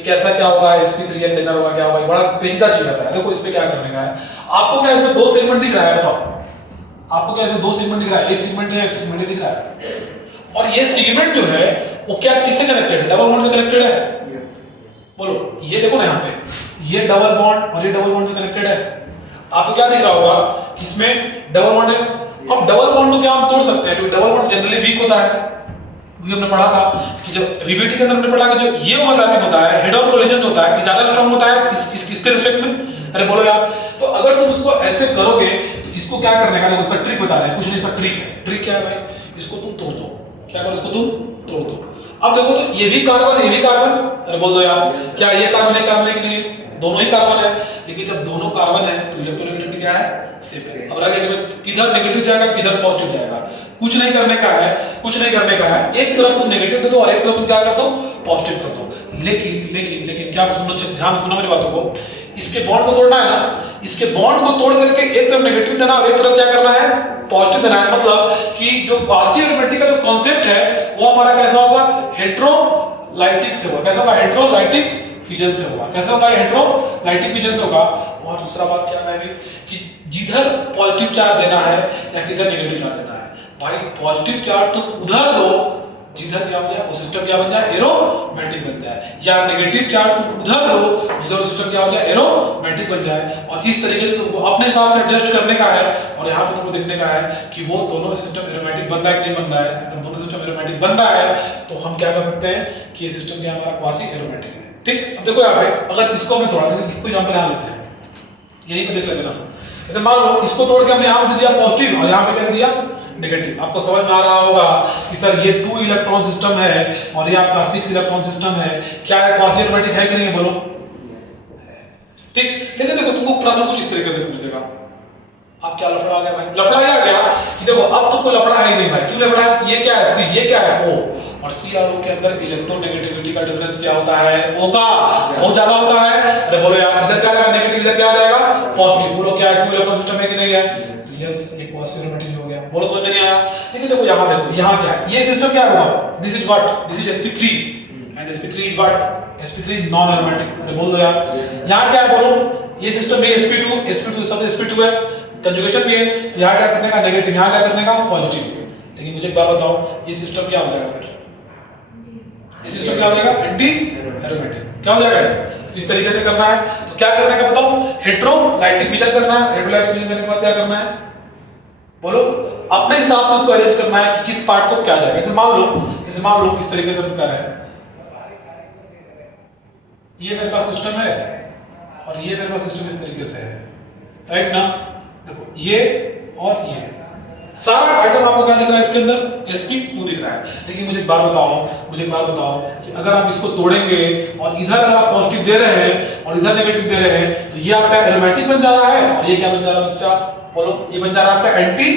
कैसा क्या होगा, sp3 प्लेनर होगा क्या होगा, बड़ा पेचीदा चीज होता है। देखो इसमें क्या करने का है, आपको क्या इसमें 2 सेगमेंट दिख रहा है, बताओ आपको क्या इसमें 2 सेगमेंट दिख रहा है, एक सेगमेंट है, एक सेगमेंट दिख रहा है, और ये सेगमेंट जो है वो क्या किससे कनेक्टेड है, डबल बॉन्ड से कनेक्टेड है। बोलो ये देखो ना यहाँ पे ये डबल बॉन्ड और ये डबल बॉन्ड से कनेक्टेड है, आपको क्या दिख रहा होगा कि इसमें डबल बॉन्ड है। अब डबल बॉन्ड को क्या हम तोड़ सकते हैं, क्योंकि डबल बॉन्ड जनरली वीक होता है, क्योंकि हमने पढ़ा था कि जब वीबीटी के अंदर हमने पढ़ा कि जो ये ओवरलैपिंग होता है, हेड ऑन कोलिजन होता है, ये ज्यादा स्ट्रांग होता है इसके रिस्पेक्ट में। अरे बोलो यार, तो अगर तुम उसको ऐसे करोगे तो इसको क्या करने का, देखो उसका ट्रिक बता रहे हैं, कुछ नहीं इसका ट्रिक है। ट्रिक क्या है भाई, इसको तुम तोड़ दो, क्या करो इसको तुम तोड़ दो। अब देखो तो ये भी कार्बन, ये भी कार्बन, अरे बोल दो यार क्या ये कार्बन है, कार्बन है कि नहीं, दोनों ही कार्बन है, लेकिन जब दोनों कार्बन है तो इलेक्ट्रोनेगेटिविटी क्या है, सेम है। अब आगे किधर नेगेटिव जाएगा किधर पॉजिटिव जाएगा, कुछ नहीं करने का है, कुछ नहीं करने का है, एक तरफ तुम नेगेटिव दे दो और एक तरफ तुम क्या कर दो, पॉजिटिव कर दो। लेकिन लेकिन लेकिन क्या सुनो, ध्यान से सुनो मेरी बातों को, इसके बॉन्ड को तोड़ना है ना, इसके बॉन्ड को तोड़ करके एक तरफ नेगेटिव देना और एक तरफ क्या करना है, पॉजिटिव देना है। मतलब कि जो क्वासी एरोमेटिक का जो कॉन्सेप्ट है वो हमारा कैसा होगा, हेट्रोलाइटिक से होगा। कैसा होगा, हेट्रोलाइटिक फिजन से होगा। कैसा होगा, हेट्रोलाइटिक फिजन से होगा। और दूसरा बात क्या है कि जिधर पॉजिटिव चार्ज देना है या किधर नेगेटिव चार्ज देना है, भाई पॉजिटिव चार्ज तो उधर दो जिधर क्या हो जाए वो सिस्टम क्या बन जाए, एरोमेटिक बन जाए, या नेगेटिव चार्ज तुम उधर दो जिधर सिस्टम क्या हो जाए, एरोमेटिक बन जाए। और इस तरीके से तुमको अपने हिसाब से एडजस्ट करने का है और यहाँ पे तुमको देखने का है कि वो दोनों सिस्टम एरोमेटिक बन रहा है कि नहीं बन रहा है। अगर दोनों सिस्टम एरोमेटिक बन रहा है तो हम क्या कर सकते हैं कि ये सिस्टम क्या हमारा क्वासी एरोमेटिक है। ठीक, अब देखो यहाँ पे अगर इसको हमने थोड़ा इसको एग्जांपल यहाँ लेते हैं, यहीं पे देख लेते ना। जैसे मान लो इसको तोड़ के हमने यहाँ पे दिया पॉजिटिव और यहाँ पे क्या दिया, नेगेटिव। आपको समझ में आ रहा होगा कि सर ये 2 इलेक्ट्रॉन सिस्टम है और ये आपका 6 इलेक्ट्रॉन सिस्टम है, क्या है, क्वासी एरोमेटिक है कि नहीं है, बोलो। ठीक, लेकिन देखो तुमको प्रश्न कुछ इस तरीके से पूछ देगा, अब क्या लफड़ा आ गया भाई, लफड़ा आ गया कि देखो अब तो कोई लफड़ा है ही नहीं भाई। क्यों लफड़ा है, ये क्या है सी, ये क्या है ओ, और सी और ओ के अंदर इलेक्ट्रोनेगेटिविटी का डिफरेंस क्या होता है, ओ का बहुत ज्यादा होता है। अरे बोलो यार, इधर क्या आएगा नेगेटिव, इधर क्या आ जाएगा पॉजिटिव। बोलो क्या 2 इलेक्ट्रॉन सिस्टम है कि नहीं है, यस ये क्वासी एरोमेटिक हो गया। बोलो समझ में नहीं आया। लेकिन देखो यहाँ देखो, यहाँ क्या है, ये सिस्टम क्या है, this is what, this is sp3 and sp3 is what, sp3 non aromatic. अरे बोल दो यार, यहाँ क्या है, बोलो ये सिस्टम में sp2 सब sp2 है, कंजुगेशन भी है, तो यहाँ क्या करने का, नेगेटिव, यहाँ क्या करने का, पॉजिटिव। लेकिन मुझे एक बात बताओ, ये सिस्टम क्या हो जाएगा फिर, ये सिस्टम क्या हो जाएगा, एंटी एरोमेटिक। क्या हो जाएगा, इस तरीके से करना है। तो क्या करने का बताओ, हेट्रोलाइटिक फिजन करना है। हेट्रोलाइटिक फिजन करने के बाद क्या करना है, बोलो अपने हिसाब से उसको अरेंज करना है कि किस पार्ट को क्या जाएगा। जैसे मान लो इस तरीके से कर रहा है, ये मेरे पास सिस्टम है और ये मेरे पास सिस्टम इस तरीके से है, राइट ना। देखो ये और ये सारा आइटम आपको क्या दिख रहा है, इसके अंदर sp2 दिख रहा है। लेकिन मुझे एक बात बताओ कि अगर आप इसको तोड़ेंगे और इधर अगर आप पॉजिटिव दे रहे हैं और इधर नेगेटिव दे रहे हैं तो ये आपका एरोमेटिक बन जा रहा है और ये क्या बन जा रहा है बच्चा, बोलो, ये बन जा रहा है आपका एंटी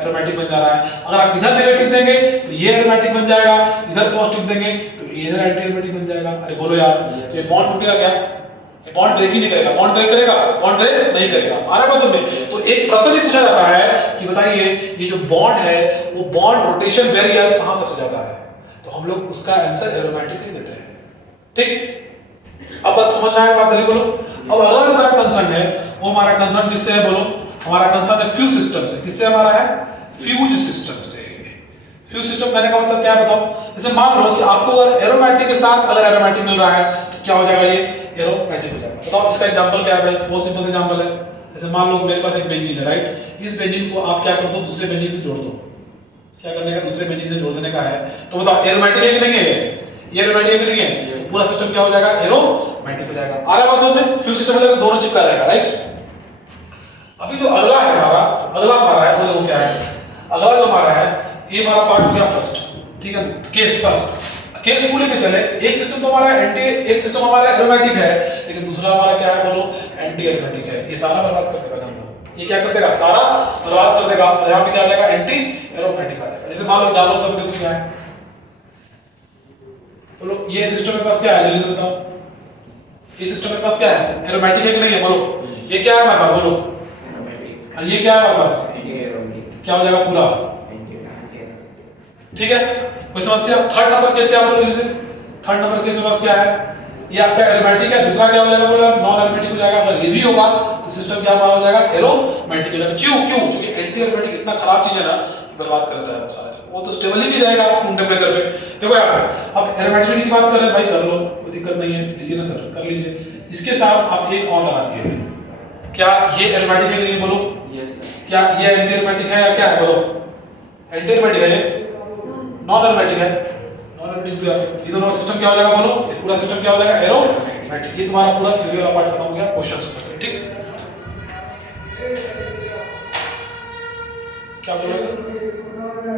एरोमेटिक बन जा रहा है। अगर आप इधर नेगेटिव देंगे तो ये एरोमेटिक बन जाएगा, इधर पॉजिटिव देंगे तो ये इधर एंटी एरोमेटिक बन जाएगा। अरे बोलो यार, ये बॉन्ड टूटेगा क्या, ये बॉन्ड ब्रेक ही नहीं करेगा, बॉन्ड ब्रेक करेगा, बॉन्ड ब्रेक नहीं करेगा। आ रहा है समझ में। तो एक प्रश्न ही पूछा जाता है कि बताइए ये जो बॉन्ड है वो बॉन्ड रोटेशन वेरिएबल कहां सबसे ज्यादा है, तो हम लोग उसका आंसर एरोमेटिक ही देते हैं। ठीक, अब बात समझ में आया, बात जल्दी बोलो। अब अगला जो हमारा कंसर्न है वो हमारा कंसर्न किससे है, बोलो, हमारा कंसर्न है फ्यूज सिस्टम से। किससे हमारा है, फ्यूज सिस्टम से। फ्यूज सिस्टम कहने का मतलब क्या है बताओ। जैसे मान लो कि आपको अगर एरोमेटिक के साथ अगर एरोमेटिक मिल रहा है तो क्या हो जाएगा, ये एरोमेटिक हो जाएगा। बताओ इसका एग्जांपल क्या है भाई, बहुत सिंपल एग्जांपल है। जैसे मान लो मेरे पास एक बेंजीन है, राइट, इस बेंजीन को आप क्या कर दो, दूसरे बेंजीन से जोड़ दो। क्या करने का, दूसरे बेंजीन से जोड़ देने का है। तो बताओ एरोमेटिक है कि नहीं है, ये एरोमेटिक है कि नहीं है, तो पूरा सिस्टम क्या हो जाएगा, एरोमेटिक हो जाएगा। आ रहा है बात में, फ्यूज सिस्टम में दोनों चिपका रहेगा, राइट। अभी जो अगला है हमारा, अगला हमारा है वो देखो क्या है, अगला जो हमारा है ये हमारा पार्ट हो गया फर्स्ट, ठीक है, केस फर्स्ट। केस को लेके चले, एक सिस्टम तो हमारा एंटी, एक सिस्टम हमारा एरोमेटिक है, लेकिन दूसरा हमारा क्या है, बोलो, एंटी एरोमेटिक है। ये सारा बर्बाद कर देगा हम लोग, ये क्या कर देगा, सारा बर्बाद कर देगा। और यहाँ पे क्या आ जाएगा, एंटी एरोमेटिक आ जाएगा। जैसे मान लो जानो तो देखो क्या है, बोलो ये सिस्टम मेरे पास क्या है, जल्दी से बताओ, ये सिस्टम मेरे पास क्या है, एरोमेटिक है कि नहीं है, बोलो। ये क्या है हमारे पास, बोलो, और ये क्या है हमारे पास, क्या हो जाएगा पूरा, ठीक है। कोई समस्या। थर्ड नंबर केस क्या होता है, जैसे थर्ड नंबर केस में पास क्या है, ये आपका एरोमेटिक है, दूसरा क्या हो जाएगा, बोला नॉन एरोमेटिक हो जाएगा। अगर ये भी होगा तो सिस्टम क्या हमारा हो जाएगा, एरोमेटिक हो जाएगा। क्यों, क्योंकि एंटी एरोमेटिक इतना खराब चीज है ना कि बर्बाद कर देता है सारा, वो तो स्टेबल ही नहीं रहेगा रूम टेंपरेचर पे। देखो यहाँ पे अब एरोमेटिक की बात कर रहे हैं भाई, कर लो, कोई दिक्कत नहीं है, लीजिए ना सर, कर लीजिए। इसके साथ आप एक और लगा दिए, क्या ये एरोमेटिक है कि नहीं, बोलो, यस सर। क्या ये एंटी एरोमेटिक है या क्या है, बोलो, एंटी एरोमेटिक है, नॉन एरोमेटिक है, नॉन एरोमेटिक। ये दोनों सिस्टम क्या हो जाएगा, बोलो, ये पूरा सिस्टम क्या हो जाएगा, एरोमेटिक। ये तुम्हारा पूरा थ्योरी वाला पार्ट खत्म हो गया, क्वेश्चंस करते हैं, ठीक। क्या बोल रहे हो सर?